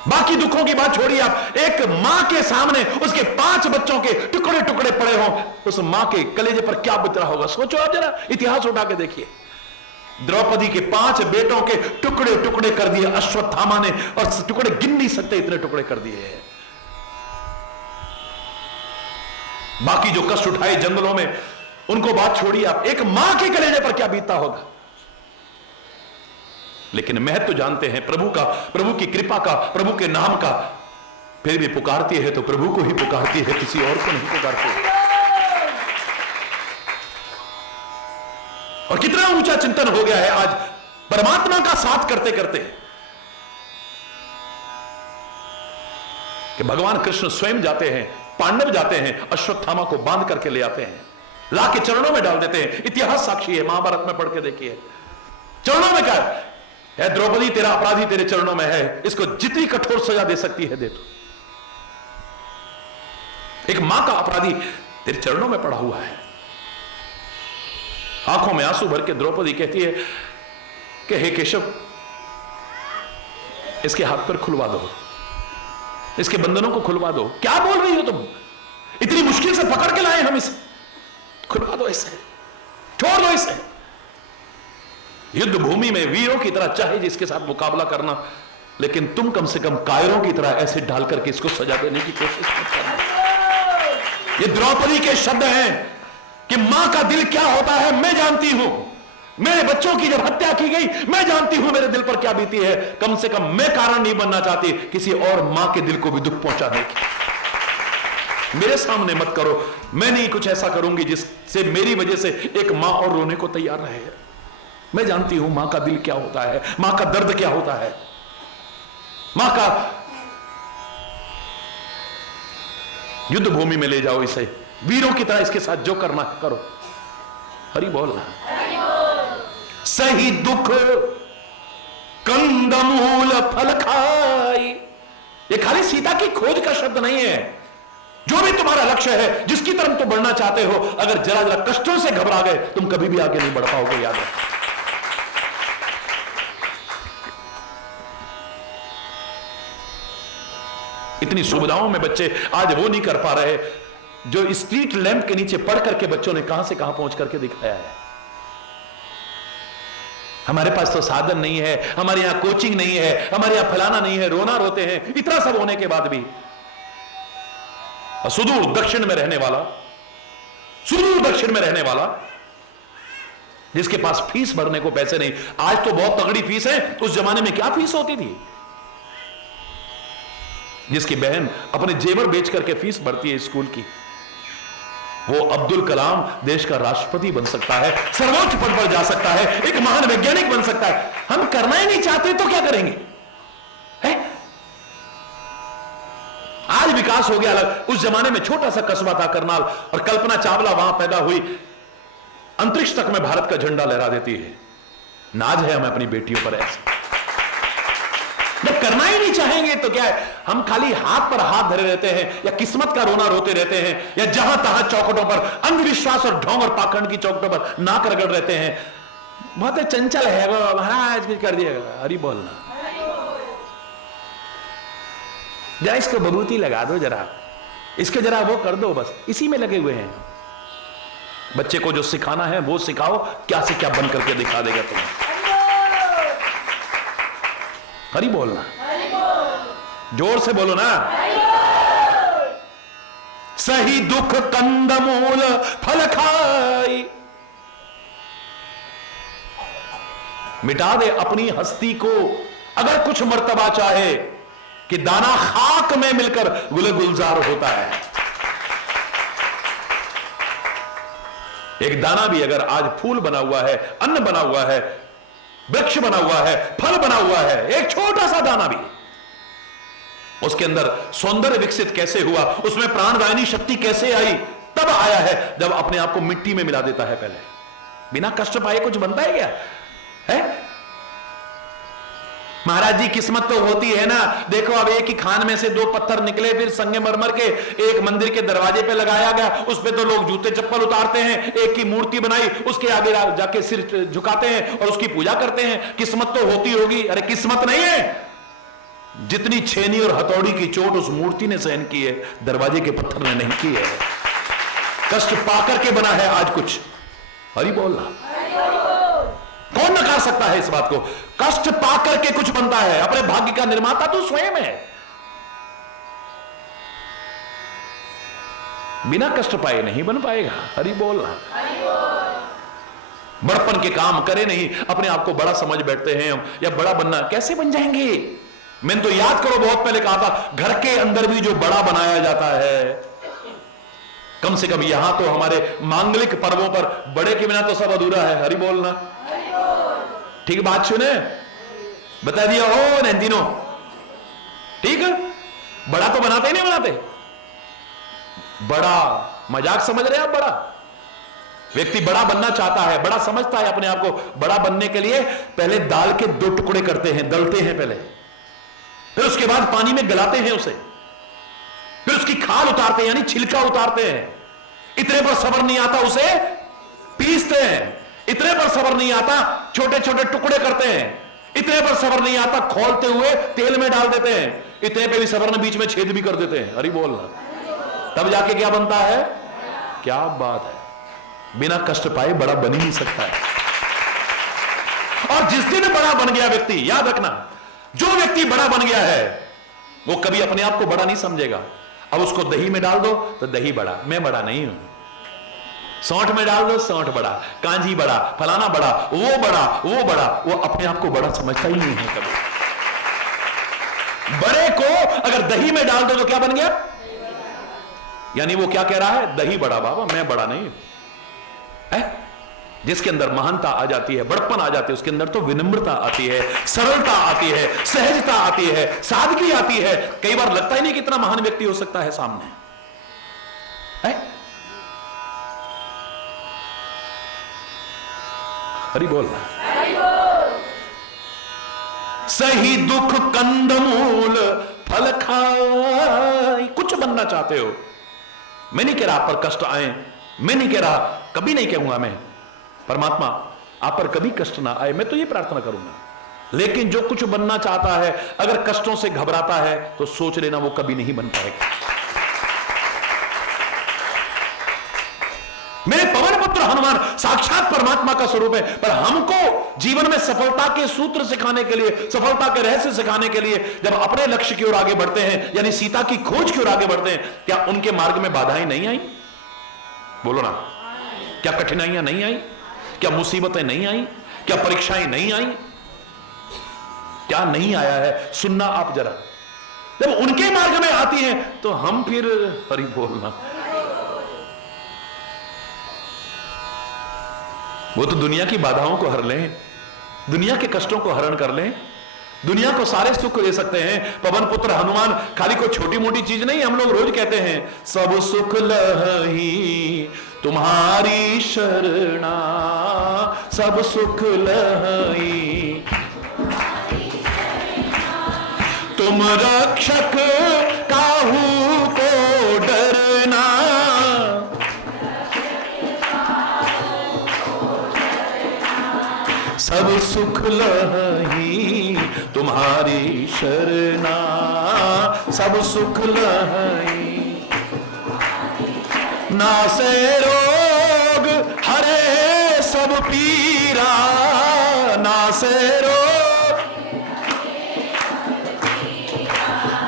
बाकी दुखों की बात छोड़िए आप, एक मां के सामने उसके 5 बच्चों के टुकड़े टुकड़े पड़े हों, उस मां के कलेजे पर क्या बीत रहा होगा, सोचो आप जरा, इतिहास उठा के देखिए। द्रौपदी के 5 बेटों के टुकड़े टुकड़े कर दिए अश्वत्थामा ने, और टुकड़े गिन नहीं सकते इतने टुकड़े कर दिए हैं। बाकी जो कष्ट उठाए जंगलों में, उनको बात छोड़िए आप, एक मां के कलेजे पर क्या बीतता होगा। लेकिन महत्व तो जानते हैं प्रभु का, प्रभु की कृपा का, प्रभु के नाम का। फिर भी पुकारती है तो प्रभु को ही पुकारती है, किसी और को नहीं पुकारती। और कितना ऊंचा चिंतन हो गया है आज परमात्मा का साथ करते करते, कि भगवान कृष्ण स्वयं जाते हैं, पांडव जाते हैं, अश्वत्थामा को बांध करके ले आते हैं, ला के चरणों में डाल देते हैं। इतिहास साक्षी है, महाभारत में पढ़ के देखिए। चरणों में क्या है, द्रौपदी तेरा अपराधी तेरे चरणों में है, इसको जितनी कठोर सजा दे सकती है दे दो। एक मां का अपराधी तेरे चरणों में पड़ा हुआ है। आंखों में आंसू भर के द्रौपदी कहती है कि हे केशव, इसके हाथ पर खुलवा दो, इसके बंधनों को खुलवा दो। क्या बोल रही हो तुम, इतनी मुश्किल से पकड़ के लाए हम इसे, खुलवा दो इसे, छोड़ दो इसे। युद्ध भूमि में वीरों की तरह चाहे जिसके साथ मुकाबला करना, लेकिन तुम कम से कम कायरों की तरह ऐसे डाल करके इसको सजा देने की कोशिश मत करना। ये द्रौपदी के शब्द हैं कि मां का दिल क्या होता है मैं जानती हूं। मेरे बच्चों की जब हत्या की गई, मैं जानती हूं मेरे दिल पर क्या बीती है। कम से कम मैं कारण नहीं बनना चाहती किसी और मां के दिल को भी दुख पहुंचाने की। मेरे सामने मत करो, मैं नहीं कुछ ऐसा करूंगी जिससे मेरी वजह से एक मां और रोने को तैयार रहे। मैं जानती हूं मां का दिल क्या होता है, मां का दर्द क्या होता है, मां का। युद्ध भूमि में ले जाओ इसे, वीरों की तरह इसके साथ जो करना है करो। हरि बोलना। सही दुख कंदमूल फल खाई। ये खाली सीता की खोज का शब्द नहीं है। जो भी तुम्हारा लक्ष्य है, जिसकी तरफ तुम बढ़ना चाहते हो, अगर जरा जरा कष्टों से घबरा गए, तुम कभी भी आगे नहीं बढ़ पाओगे, याद है। इतनी सुविधाओं में बच्चे आज वो नहीं कर पा रहे जो स्ट्रीट लैंप के नीचे पढ़ करके बच्चों ने कहां से कहां पहुंच करके दिखाया है। हमारे पास तो साधन नहीं है, हमारे यहां कोचिंग नहीं है, हमारे यहां फलाना नहीं है, रोना रोते हैं। इतना सब होने के बाद भी सुदूर दक्षिण में रहने वाला, सुदूर दक्षिण में रहने वाला, जिसके पास फीस भरने को पैसे नहीं। आज तो बहुत तगड़ी फीस है, उस जमाने में क्या फीस होती थी। जिसकी बहन अपने जेवर बेच करके फीस भरती है स्कूल की, वो अब्दुल कलाम देश का राष्ट्रपति बन सकता है, सर्वोच्च पद पर जा सकता है, एक महान वैज्ञानिक बन सकता है। हम करना ही नहीं चाहते तो क्या करेंगे, है? आज विकास हो गया अलग। उस जमाने में छोटा सा कस्बा था करनाल, और कल्पना चावला वहां पैदा हुई, अंतरिक्ष तक में भारत का झंडा लहरा देती है। नाज है हमें अपनी बेटियों पर। ऐसे जब करना ही नहीं चाहेंगे तो क्या है, हम खाली हाथ पर हाथ धरे रहते हैं, या किस्मत का रोना रोते रहते हैं, या जहां तहां चौखटों पर अंधविश्वास और ढोंग और पाखंड की चौखटों पर नाक रगड़ रहते हैं। बहुत चंचल है वो, आज कुछ कर दिएगा। हरि बोलना। जरा इसको बबूती लगा दो, जरा इसके जरा वो कर दो, बस इसी में लगे हुए हैं। बच्चे को जो सिखाना है वो सिखाओ, क्या से क्या बन करके दिखा देगा तुम्हें। हरि बोलना, जोर से बोलो ना। सही दुख कंदमूल फल खाई। मिटा दे अपनी हस्ती को, अगर कुछ मर्तबा चाहे कि दाना खाक में मिलकर गुल गुलजार होता है। एक दाना भी अगर आज फूल बना हुआ है, अन्न बना हुआ है, वृक्ष बना हुआ है, फल बना हुआ है, एक छोटा सा दाना भी, उसके अंदर सौंदर्य विकसित कैसे हुआ, उसमें प्राणवाहिनी शक्ति कैसे आई, तब आया है जब अपने आप को मिट्टी में मिला देता है। पहले बिना कष्ट पाए कुछ बनता है क्या, है? महाराज जी किस्मत तो होती है ना, देखो अब एक ही खान में से दो पत्थर निकले, फिर संगमरमर के एक मंदिर के दरवाजे पे लगाया गया, उस पे तो लोग जूते चप्पल उतारते हैं, एक की मूर्ति बनाई, उसके आगे जाके सिर झुकाते हैं और उसकी पूजा करते हैं। किस्मत तो होती होगी। अरे किस्मत नहीं है, जितनी छेनी और हथौड़ी की चोट उस मूर्ति ने सहन की है, दरवाजे के पत्थर ने नहीं की है। कष्ट पाकर के बना है आज कुछ। हरि बोलना, कौन नकार सकता है इस बात को? कष्ट पाकर के कुछ बनता है। अपने भाग्य का निर्माता तो स्वयं है। बिना कष्ट पाए नहीं बन पाएगा। हरि बोलना। बड़पन के काम करे नहीं, अपने आप को बड़ा समझ बैठते हैं हम, या बड़ा बनना कैसे बन जाएंगे? मैंने तो याद करो बहुत पहले कहा था, घर के अंदर भी जो बड़ा बनाया जाता है, कम से कम यहां तो हमारे मांगलिक पर्वों पर बड़े के बिना तो सब अधूरा है। हरि बोलना। ठीक बात सुने, बता दिया हो नहीं तीनों, ठीक है? बड़ा तो बनाते ही नहीं बनाते। बड़ा मजाक समझ रहे हैं आप? बड़ा व्यक्ति बड़ा बनना चाहता है, बड़ा समझता है अपने आप को। बड़ा बनने के लिए पहले दाल के दो टुकड़े करते हैं, दलते हैं पहले, फिर उसके बाद पानी में गलाते हैं उसे, फिर उसकी खाल उतारते हैं, यानी छिलका उतारते हैं। इतने पर सब्र नहीं आता, उसे पीसते हैं। इतने पर सब्र नहीं आता, छोटे छोटे टुकड़े करते हैं। इतने पर सब्र नहीं आता, खोलते हुए तेल में डाल देते हैं। इतने पे भी सब्र ने बीच में छेद भी कर देते हैं। हरि बोलना। तब जाके क्या बनता है? क्या बात है, बिना कष्ट पाए बड़ा बन ही नहीं सकता है। और जिस दिन बड़ा बन गया व्यक्ति, याद रखना, जो व्यक्ति बड़ा बन गया है वो कभी अपने आप को बड़ा नहीं समझेगा। अब उसको दही में डाल दो तो दही बड़ा, मैं बड़ा नहीं हूं। सौंठ में डाल दो, सौंठ बड़ा, कांजी बड़ा, फलाना बड़ा, वो बड़ा, वो बड़ा, वो अपने आप को बड़ा समझता ही नहीं है कभी। बड़े को अगर दही में डाल दो तो क्या बन गया? यानी वो क्या कह रहा है? दही बड़ा बाबा, मैं बड़ा नहीं है। जिसके अंदर महानता आ जाती है, बड़पन आ जाती है, उसके अंदर तो विनम्रता आती है, सरलता आती है, सहजता आती है, सादगी आती है। कई बार लगता ही नहीं कितना महान व्यक्ति हो सकता है सामने है? हरि बोल। सही दुख कंदमूल फल खाई। कुछ बनना चाहते हो, मैं नहीं कह रहा आप पर कष्ट आए, मैं नहीं कह रहा, कभी नहीं कहूंगा मैं, परमात्मा आप पर कभी कष्ट ना आए, मैं तो ये प्रार्थना करूंगा। लेकिन जो कुछ बनना चाहता है, अगर कष्टों से घबराता है तो सोच लेना वो कभी नहीं बन पाएगा। मेरे पवन पुत्र हनुमान साक्षात परमात्मा का स्वरूप है, पर हमको जीवन में सफलता के सूत्र सिखाने के लिए, सफलता के रहस्य सिखाने के लिए जब अपने लक्ष्य की ओर आगे बढ़ते हैं, यानी सीता की खोज की ओर आगे बढ़ते हैं, क्या उनके मार्ग में बाधाएं नहीं आई? बोलो ना, क्या कठिनाइयां नहीं आई? क्या मुसीबतें नहीं आई? क्या परीक्षाएं नहीं आई? क्या नहीं आया है? सुनना आप जरा। जब उनके मार्ग में आती हैं तो हम फिर हरि बोलना। वो तो दुनिया की बाधाओं को हर लें, दुनिया के कष्टों को हरण कर लें, दुनिया को सारे सुख दे सकते हैं। पवन पुत्र हनुमान खाली कोई छोटी मोटी चीज नहीं। हम लोग रोज कहते हैं सब सुख लही तुम्हारी शरणा, सब सुख लही तुम रक्षक काहू को डरना, सब सुख लही तुम्हारी शरणा, सब सुख लही नासे रोग हरे सब पीरा, नासे रोग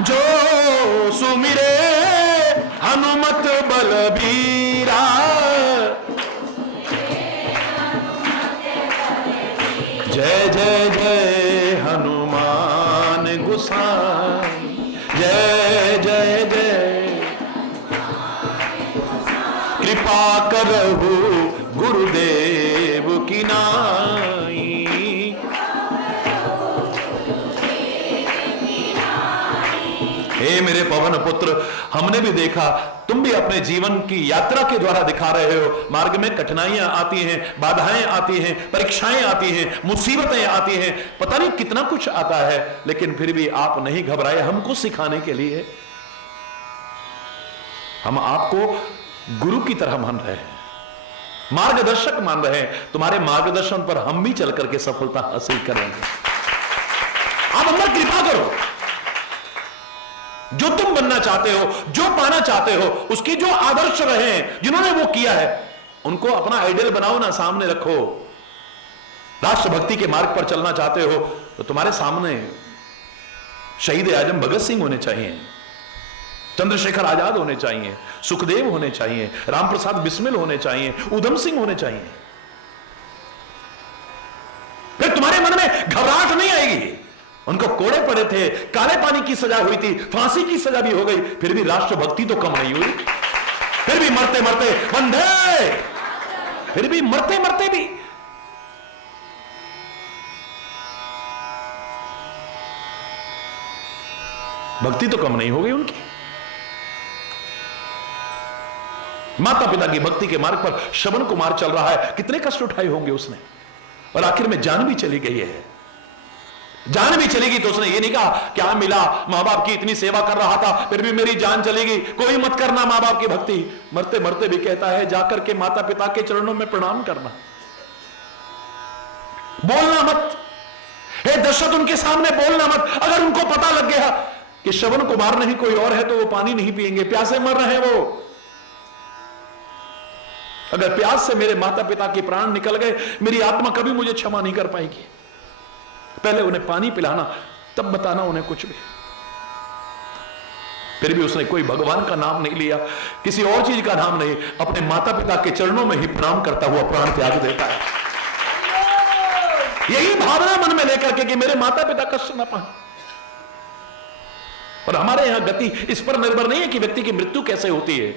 जो सुमिरे हनुमत बलबीरा, जय जय जय हनुमान गोसाई, जय जय जय कृपा करहु गुरुदेव की नाई। हे मेरे पवन पुत्र, हमने भी देखा, तुम भी अपने जीवन की यात्रा के द्वारा दिखा रहे हो। मार्ग में कठिनाइयां आती हैं, बाधाएं आती हैं, परीक्षाएं आती हैं, मुसीबतें आती हैं, पता नहीं कितना कुछ आता है, लेकिन फिर भी आप नहीं घबराए। हमको सिखाने के लिए, हम आपको गुरु की तरह मान रहे हैं, मार्गदर्शक मान रहे हैं। तुम्हारे मार्गदर्शन पर हम भी चल करके सफलता हासिल करेंगे। आप अंदर कृपा करो, जो तुम बनना चाहते हो, जो पाना चाहते हो, उसकी जो आदर्श रहे हैं, जिन्होंने वो किया है, उनको अपना आइडियल बनाओ ना, सामने रखो। राष्ट्रभक्ति के मार्ग पर चलना चाहते हो तो तुम्हारे सामने शहीद आजम भगत सिंह होने चाहिए, चंद्रशेखर आजाद होने चाहिए, सुखदेव होने चाहिए, रामप्रसाद बिस्मिल होने चाहिए, उधम सिंह होने चाहिए। फिर तुम्हारे मन में घबराहट नहीं आएगी। उनको कोड़े पड़े थे, काले पानी की सजा हुई थी, फांसी की सजा भी हो गई, फिर भी राष्ट्रभक्ति तो कम नहीं हुई। फिर भी मरते मरते वंदे, फिर भी मरते मरते भी भक्ति तो कम नहीं हो गई उनकी। माता पिता की भक्ति के मार्ग पर श्रवण कुमार चल रहा है, कितने कष्ट उठाए होंगे उसने, और आखिर में जान भी चली गई है। जान भी चलेगी तो उसने ये नहीं कहा क्या मिला, मां बाप की इतनी सेवा कर रहा था फिर भी मेरी जान चलेगी, कोई मत करना मां बाप की भक्ति। मरते मरते भी कहता है जाकर के माता पिता के चरणों में प्रणाम करना, बोलना मत, हे दशरथ उनके सामने बोलना मत। अगर उनको पता लग गया कि श्रवण कुमार नहीं कोई और है तो वो पानी नहीं पिएंगे, प्यासे मर रहे हैं वो। अगर प्यास से मेरे माता पिता के प्राण निकल गए, मेरी आत्मा कभी मुझे क्षमा नहीं कर पाएगी। पहले उन्हें पानी पिलाना, तब बताना उन्हें कुछ भी। फिर भी उसने कोई भगवान का नाम नहीं लिया, किसी और चीज का नाम नहीं, अपने माता पिता के चरणों में ही प्रणाम करता हुआ प्राण त्याग देता है। यही भावना मन में लेकर के कि मेरे माता पिता कष्ट न पाए। और हमारे यहां गति इस पर निर्भर नहीं है कि व्यक्ति की मृत्यु कैसे होती है,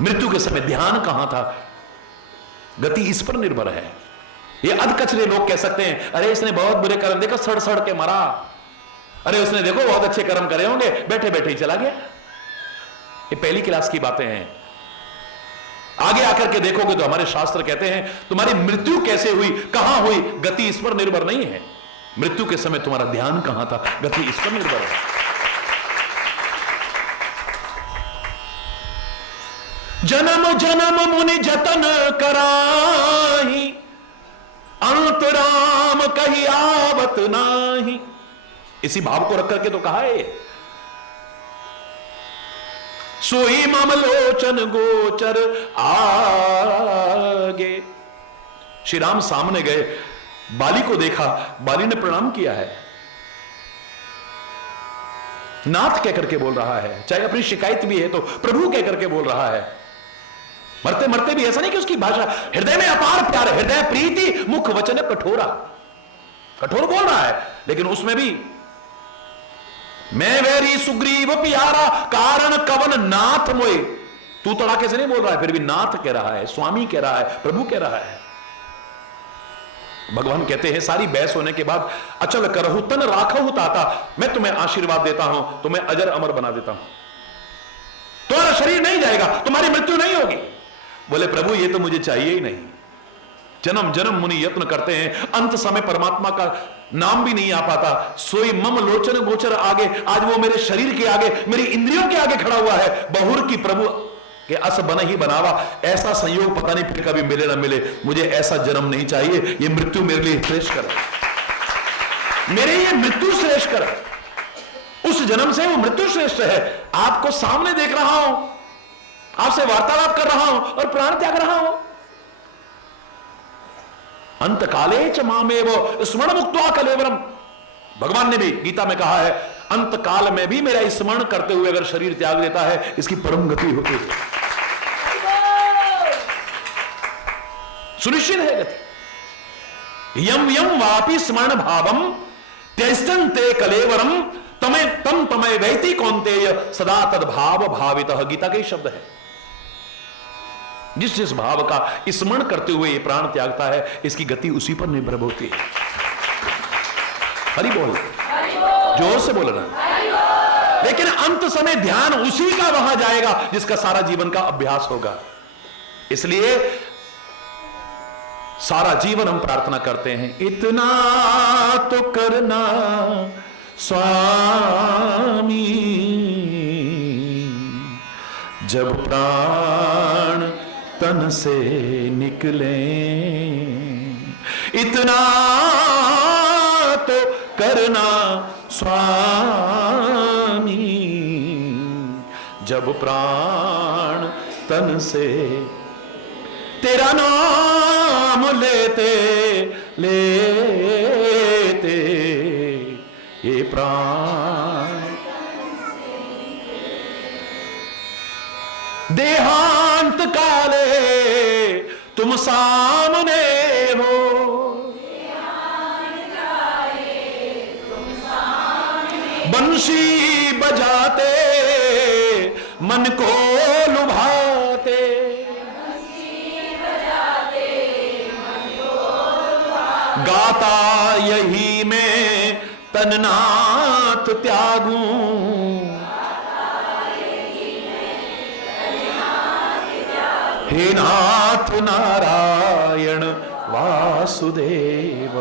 मृत्यु के समय ध्यान कहां था, गति इस पर निर्भर है। ये अधकचरे लोग कह सकते हैं अरे इसने बहुत बुरे कर्म, देखो सड़ सड़ के मरा, अरे उसने देखो बहुत अच्छे कर्म करे होंगे, बैठे बैठे ही चला गया। ये पहली क्लास की बातें हैं। आगे आकर के देखोगे तो हमारे शास्त्र कहते हैं तुम्हारी मृत्यु कैसे हुई, कहां हुई, गति इस पर निर्भर नहीं है। मृत्यु के समय तुम्हारा ध्यान कहां था, गति इस पर निर्भर है। जन्म जन्म मुनि जतन कराही, अंत राम कही आवत नाही। इसी भाव को रख करके तो कहा है सोई मम लोचन गोचर आगे। श्री राम सामने गए, बाली को देखा, बाली ने प्रणाम किया है, नाथ कहकर के बोल रहा है, चाहे अपनी शिकायत भी है तो प्रभु कहकर के बोल रहा है। मरते मरते भी ऐसा नहीं कि उसकी भाषा, हृदय में अपार प्यार, हृदय प्रीति, मुख वचन कठोरा, कठोर बोल रहा है, लेकिन उसमें भी मैं वैरी सुग्रीव प्यारा कारण कवन नाथ मोए। तू तड़ाके से नहीं बोल रहा है, फिर भी नाथ कह रहा है, स्वामी कह रहा है, प्रभु कह रहा है। भगवान कहते हैं सारी बहस होने के बाद अचल करहु तन राखहु ताता, मैं तुम्हें आशीर्वाद देता हूं, तुम्हें अजर अमर बना देता हूं, तुम्हारा शरीर नहीं जाएगा, तुम्हारी मृत्यु नहीं होगी। बोले प्रभु ये तो मुझे चाहिए ही नहीं। जन्म जन्म मुनि यत्न करते हैं, अंत समय परमात्मा का नाम भी नहीं आ पाता। सोई मम लोचन गोचर आगे, आज वो मेरे शरीर के आगे, मेरी इंद्रियों के आगे खड़ा हुआ है। बहुर की प्रभु के अस बन ही बनावा, ऐसा संयोग पता नहीं फिर कभी मिले ना मिले, मुझे ऐसा जन्म नहीं चाहिए। ये मृत्यु मेरे लिए श्रेष्ठ कर, मेरे ये मृत्यु श्रेष्ठ कर, उस जन्म से वो मृत्यु श्रेष्ठ है। आपको सामने देख रहा हूं, आपसे वार्तालाप कर रहा हूं और प्राण त्याग रहा हूं। अंत काले च मामेव स्मरण मुक्त्वा कलेवरम, भगवान ने भी गीता में कहा है अंत काल में भी मेरा स्मरण करते हुए अगर शरीर त्याग देता है, इसकी परम गति होती है, सुनिश्चित है गति। यम यम वापि स्मरण भावम त्यजतं ते कलेवरम तम तमय वैति कौन्तेय सदा तद्भाव भावितः, गीता के शब्द है। जिस जिस भाव का स्मरण करते हुए ये प्राण त्यागता है, इसकी गति उसी पर निर्भर होती है। हरि बोल, जोर से बोलना। लेकिन अंत समय ध्यान उसी का वहां जाएगा जिसका सारा जीवन का अभ्यास होगा। इसलिए सारा जीवन हम प्रार्थना करते हैं, इतना तो करना स्वामी, जब प्राण तन से निकले, इतना तो करना स्वामी, जब प्राण तन से, तेरा नाम लेते लेते ये प्राण, देहांत काले तुम सामने हो, बंशी बजाते मन को लुभाते, गाता यही मैं तन्नाथ त्यागूं, हे नाथ नारायण वासुदेव,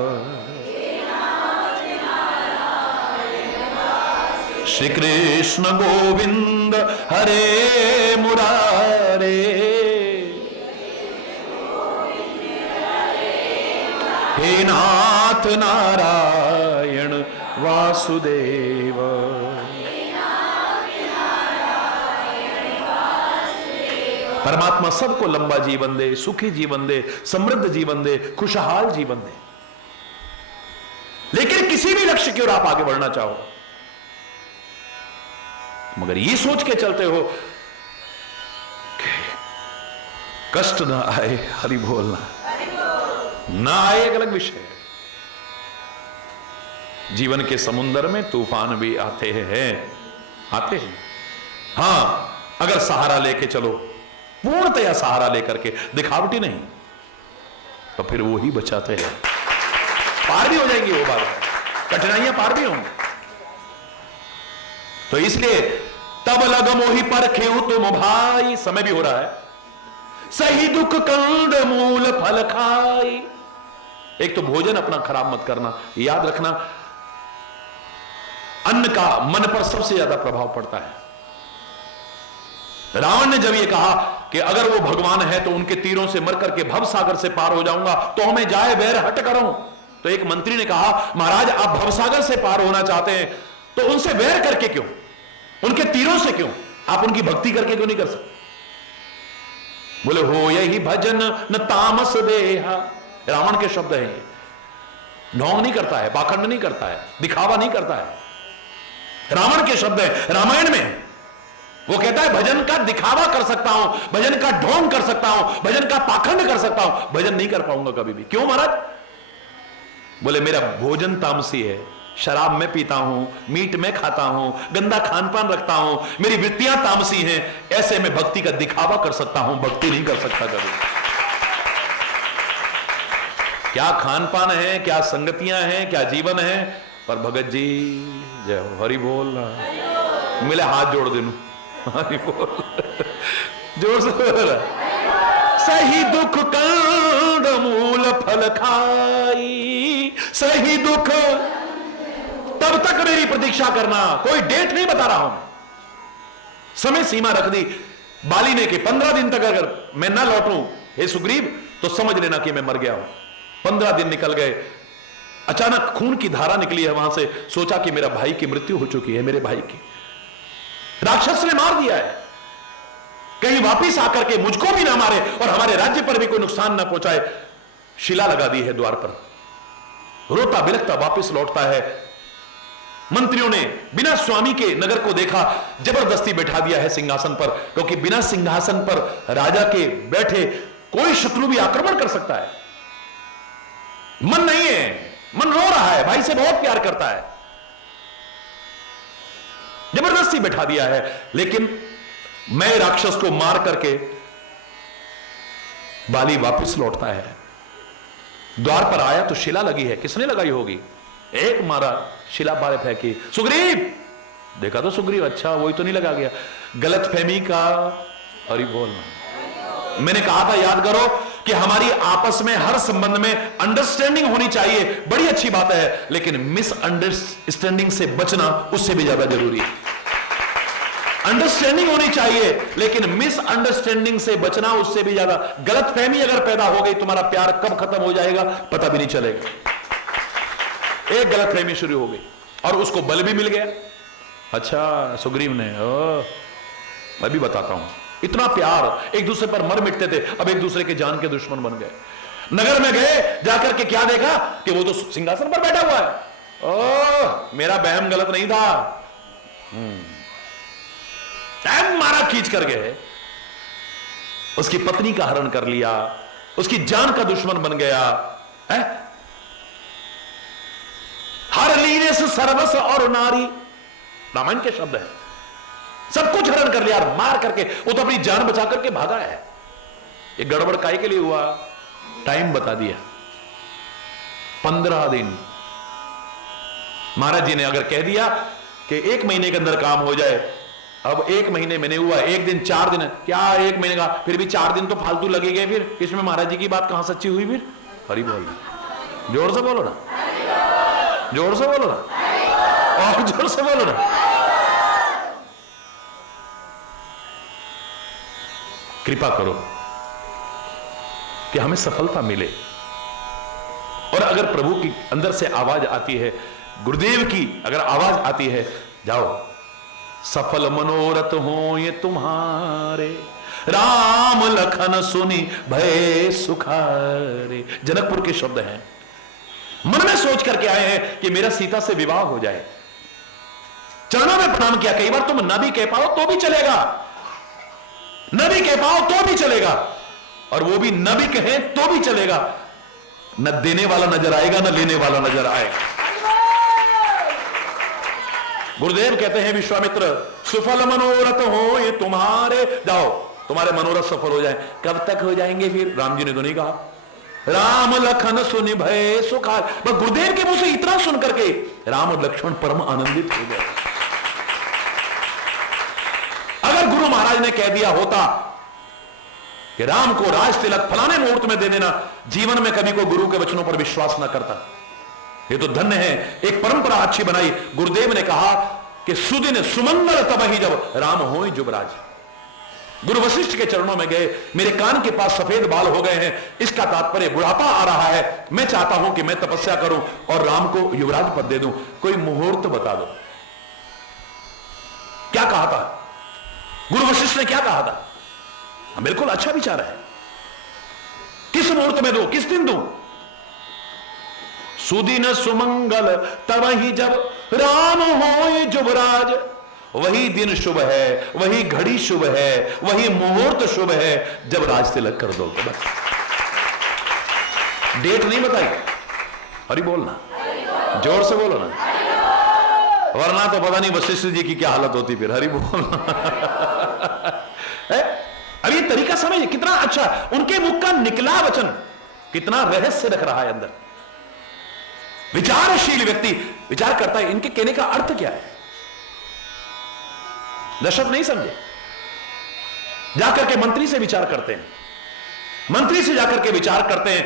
श्री कृष्ण गोविंद हरे मुरारे, हे नाथ नारायण वासुदेव। परमात्मा सबको लंबा जीवन दे, सुखी जीवन दे, समृद्ध जीवन दे, खुशहाल जीवन दे। लेकिन किसी भी लक्ष्य की ओर आप आगे बढ़ना चाहो, मगर ये सोच के चलते हो कि कष्ट ना आए, हरि बोलना ना आए, एक अलग विषय है। जीवन के समुद्र में तूफान भी आते हैं, आते हैं। हां, अगर सहारा लेके चलो, पूर्णतया सहारा लेकर के, दिखावटी नहीं, तो फिर वो ही बचाते हैं। पार भी हो जाएंगी वो बात, कठिनाइयां पार भी होंगी। तो इसलिए तब लग मोहि पर खेऊ तुम भाई, समय भी हो रहा है, सही दुख कंद मूल फल खाई। एक तो भोजन अपना खराब मत करना, याद रखना अन्न का मन पर सबसे ज्यादा प्रभाव पड़ता है। रावण ने जब यह कहा कि अगर वो भगवान है तो उनके तीरों से मर करके भव सागर से पार हो जाऊंगा, तो हमें जाए बैर हट करो। तो एक मंत्री ने कहा, महाराज आप भवसागर से पार होना चाहते हैं तो उनसे वैर करके क्यों, उनके तीरों से क्यों, आप उनकी भक्ति करके क्यों नहीं कर सकते? बोले हो यही भजन न तामस देहा। रावण के शब्द हैं, ढोंग नहीं करता है, पाखंड नहीं करता है, दिखावा नहीं करता है। रावण के शब्द है, रामायण में वो कहता है भजन का दिखावा कर सकता हूं, भजन का ढोंग कर सकता हूं, भजन का पाखंड कर सकता हूं, भजन नहीं कर पाऊंगा कभी भी। क्यों महाराज? बोले मेरा भोजन तामसी है, शराब में पीता हूं, मीट में खाता हूं, गंदा खान पान रखता हूं, मेरी वृत्तियां तामसी हैं, ऐसे में भक्ति का दिखावा कर सकता हूं, भक्ति नहीं कर सकता कभी। क्या खान पान है, क्या संगतियां हैं, क्या जीवन है, पर भगत जी जय हो, हरि बोल, मिले हाथ जोड़ देनु, हरि बोल, जोर से बोल। सही दुख कंद मूल फल खाई, सही दुख, तब तक मेरी प्रतीक्षा करना, कोई डेट नहीं बता रहा हूं, समय सीमा रख दी बाली ने कि 15 दिन तक अगर मैं ना लौटूं हे सुग्रीव तो समझ लेना कि मैं मर गया हूं। 15 दिन निकल गए, अचानक खून की धारा निकली है वहां से, सोचा कि मेरा भाई की मृत्यु हो चुकी है, मेरे भाई की राक्षस ने मार दिया है, कहीं वापिस आकर के मुझको भी ना मारे और हमारे राज्य पर भी कोई नुकसान ना पहुंचाए। शिला लगा दी है द्वार पर, रोता बिलखता वापिस लौटता है। मंत्रियों ने बिना स्वामी के नगर को देखा, जबरदस्ती बैठा दिया है सिंहासन पर, क्योंकि बिना सिंहासन पर राजा के बैठे कोई शत्रु भी आक्रमण कर सकता है। मन नहीं है, मन रो रहा है, भाई से बहुत प्यार करता है, जबरदस्ती बैठा दिया है। लेकिन मैं राक्षस को मार करके बाली वापस लौटता है। द्वार पर आया तो शिला लगी है, किसने लगाई होगी? एक मारा, शिला बारे फेंकी, सुग्रीव देखा तो सुग्रीव, अच्छा वही तो नहीं लगा गया। गलत फहमी का अरे बोलना, मैंने कहा था याद करो कि हमारी आपस में हर संबंध में अंडरस्टैंडिंग होनी चाहिए, बड़ी अच्छी बात है, लेकिन मिसअंडरस्टैंडिंग से बचना उससे भी ज्यादा जरूरी है। अंडरस्टैंडिंग होनी चाहिए लेकिन मिसअंडरस्टैंडिंग से बचना उससे भी ज्यादा। गलतफहमी अगर पैदा हो गई, तुम्हारा प्यार कब खत्म हो जाएगा पता भी नहीं चलेगा। एक गलतफहमी शुरू हो गई और उसको बल भी मिल गया। अच्छा सुग्रीव ने, मैं भी बताता हूं, इतना प्यार, एक दूसरे पर मर मिटते थे, अब एक दूसरे के जान के दुश्मन बन गए। नगर में गए, जाकर के क्या देखा कि वो तो सिंहासन पर बैठा हुआ है। ओह, मेरा बहम गलत नहीं था। मारा खींच कर गए, उसकी पत्नी का हरण कर लिया, उसकी जान का दुश्मन बन गया है। हर लीने से सर्वस और नारी, रामायण के शब्द है, सब कुछ हरण कर लिया, मार करके वो तो अपनी जान बचा करके भागा है। ये गड़बड़ काहे के लिए हुआ, टाइम बता दिया, 15 दिन। महाराज जी ने अगर कह दिया कि 1 महीने के अंदर काम हो जाए, अब 1 महीने में नहीं हुआ, 1 दिन 4 दिन, क्या 1 महीने का, फिर भी 4 दिन तो फालतू लगे गए। फिर इसमें महाराज जी की बात कहां सच्ची हुई? फिर हरि बोल, जोर से बोलो ना, जोर से बोलो ना, और जोर से बोलो ना। कृपा करो कि हमें सफलता मिले। और अगर प्रभु की अंदर से आवाज आती है, गुरुदेव की अगर आवाज आती है, जाओ सफल मनोरथ हो ये तुम्हारे, राम लखन सुनी भय सुखारे। जनकपुर के शब्द हैं, मन में सोच करके आए हैं कि मेरा सीता से विवाह हो जाए। चरणों में प्रणाम किया। कई बार तुम न भी कह पाओ तो भी चलेगा, न भी कह पाओ तो भी चलेगा, और वो भी न भी कहें तो भी चलेगा। न देने वाला नजर आएगा, न लेने वाला नजर आएगा। गुरुदेव कहते हैं विश्वामित्र, सुफल मनोरथ हो ये तुम्हारे, जाओ तुम्हारे मनोरथ सफल हो जाए। कब तक हो जाएंगे? फिर राम जी ने तो नहीं कहा, राम लखन सुनि भय सुखार। बस गुरुदेव के मुंह से इतना सुन करके राम और लक्ष्मण परम आनंदित हो गए। अगर गुरु महाराज ने कह दिया होता कि राम को राज तिलक फलाने मुहूर्त में दे देना, जीवन में कभी कोई गुरु के वचनों पर विश्वास ना करता। ये तो धन्य है, एक परंपरा अच्छी बनाई। गुरुदेव ने कहा कि सुदिन सुमंगल तब ही जब राम होय जुबराज। गुरु वशिष्ठ के चरणों में गए, मेरे कान के पास सफेद बाल हो गए हैं, इसका तात्पर्य बुढ़ापा आ रहा है, मैं चाहता हूं कि मैं तपस्या करूं और राम को युवराज पद दे दूं, कोई मुहूर्त बता दो। क्या कहा था गुरु वशिष्ठ ने, क्या कहा था? बिल्कुल अच्छा विचार है। किस मुहूर्त में दो, किस दिन दो? सुदिन सुमंगल तब ही जब राम होय जुबराज। वही दिन शुभ है, वही घड़ी शुभ है, वही मुहूर्त शुभ है जब राज तिलक कर दोगे। बस डेट नहीं बताई। हरि बोलना, जोर से बोलो ना, वरना तो पता नहीं वशिष्ठ जी की क्या हालत होती फिर। हरि बोलना। अब ये तरीका समझिए कितना अच्छा, उनके मुख का निकला वचन कितना रहस्य रख रहा है अंदर। विचारशील व्यक्ति विचार करता है, इनके कहने का अर्थ क्या है। दशरथ नहीं समझे, जाकर के मंत्री से विचार करते हैं, मंत्री से जाकर के विचार करते हैं।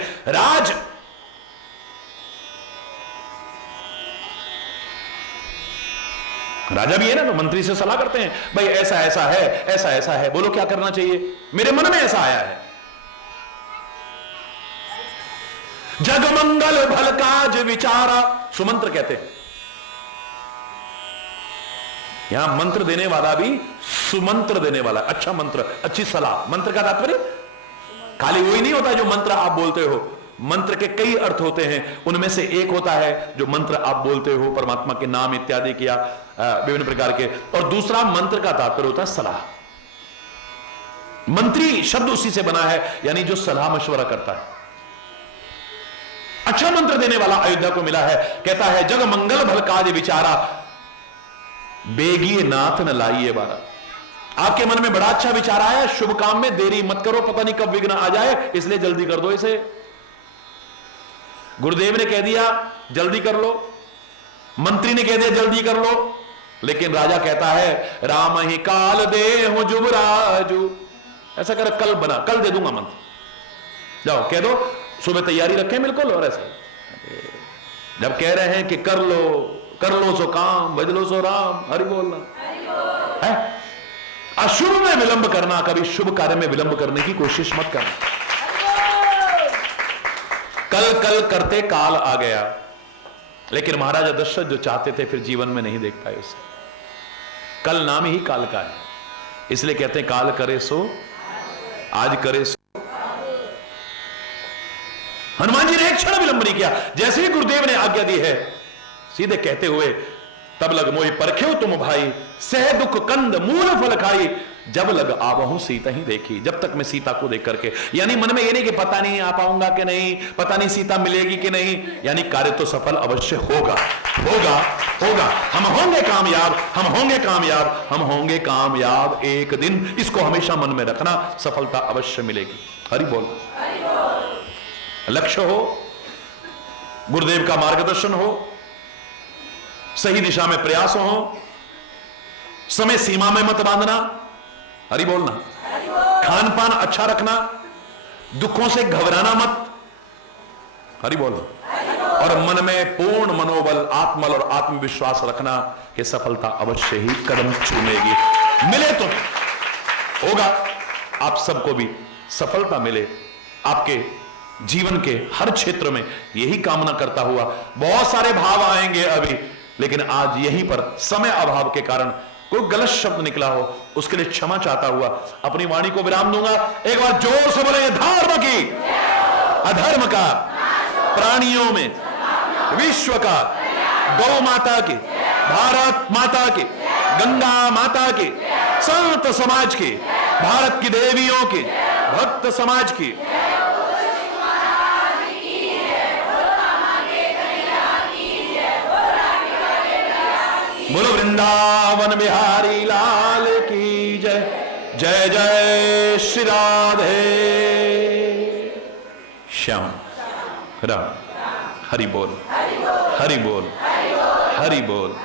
राजा भी है ना, तो मंत्री से सलाह करते हैं, भाई ऐसा ऐसा है, ऐसा ऐसा है, बोलो क्या करना चाहिए, मेरे मन में ऐसा आया है। जगमंगल भल काज विचारा, सुमंत्र कहते हैं। यहां मंत्र देने वाला भी सुमंत्र देने वाला, अच्छा मंत्र, अच्छी सलाह। मंत्र का तात्पर्य खाली वही नहीं होता जो मंत्र आप बोलते हो, मंत्र के कई अर्थ होते हैं, उनमें से एक होता है जो मंत्र आप बोलते हो परमात्मा के नाम इत्यादि किया विभिन्न प्रकार के, और दूसरा मंत्र का तात्पर्य होता है सलाह। मंत्री शब्द उसी से बना है, यानी जो सलाह मशवरा करता है। अच्छा मंत्र देने वाला अयोध्या को मिला है। कहता है जग मंगल भल काज विचारा, बेगिए नाथ न लाइए बारा। आपके मन में बड़ा अच्छा विचार आया, शुभ काम में देरी मत करो, पता नहीं कब विघ्न आ जाए, इसलिए जल्दी कर दो इसे। गुरुदेव ने कह दिया जल्दी कर लो, मंत्री ने कह दिया जल्दी कर लो, लेकिन राजा कहता है राम ही काल दे हूं जुबराजू, ऐसा कर कल बना, कल दे दूंगा मंत्र, जाओ कह दो सुबह तैयारी रखें बिल्कुल। और ऐसा जब कह रहे हैं कि कर लो सो काम, भज लो सो राम, हरि बोलना है। अशुभ में विलंब करना, कभी शुभ कार्य में विलंब करने की कोशिश मत करना। कल कल करते काल आ गया, लेकिन महाराजा दशरथ जो चाहते थे फिर जीवन में नहीं देख पाए उसे। कल नाम ही काल का है, इसलिए कहते हैं काल करे सो आज करे सो। हनुमान जी ने एक क्षण विलंब नहीं किया, जैसे ही गुरुदेव ने आज्ञा दी है सीधे कहते हुए तब लग मोहि परख्यो तुम भाई, सह दुख कंद मूल फल खाई, जब लग आवहूं सीता ही देखी। जब तक मैं सीता को देख करके, यानी मन में ये नहीं कि पता नहीं आ पाऊंगा कि नहीं, पता नहीं सीता मिलेगी कि नहीं, यानी कार्य तो सफल अवश्य होगा होगा होगा। हम होंगे कामयाब, हम होंगे कामयाब, हम होंगे कामयाब एक दिन। इसको हमेशा मन में रखना, सफलता अवश्य मिलेगी। हरि बोल। लक्ष्य हो, गुरुदेव का मार्गदर्शन हो, सही दिशा में प्रयास हो, समय सीमा में मत बांधना, हरि बोलना, खान पान अच्छा रखना, दुखों से घबराना मत, हरि बोलो, और मन में पूर्ण मनोबल, आत्मबल और आत्मविश्वास रखना कि सफलता अवश्य ही कदम चूमेगी। मिले तो होगा, आप सबको भी सफलता मिले, आपके जीवन के हर क्षेत्र में यही कामना करता हुआ। बहुत सारे भाव आएंगे अभी, लेकिन आज यहीं पर समय अभाव के कारण कोई गलत शब्द निकला हो उसके लिए क्षमा चाहता हुआ अपनी वाणी को विराम दूंगा। एक बार जोर से बोले, धर्म की अधर्म का प्राणियों में, विश्व का, गौ माता की, भारत माता की, गंगा माता की, संत समाज की, भारत की देवियों की, भक्त समाज की, बोलो वृंदावन बिहारी लाल की जय। जय जय श्री राधे श्याम राम। हरि बोल, हरि बोल, हरि बोल।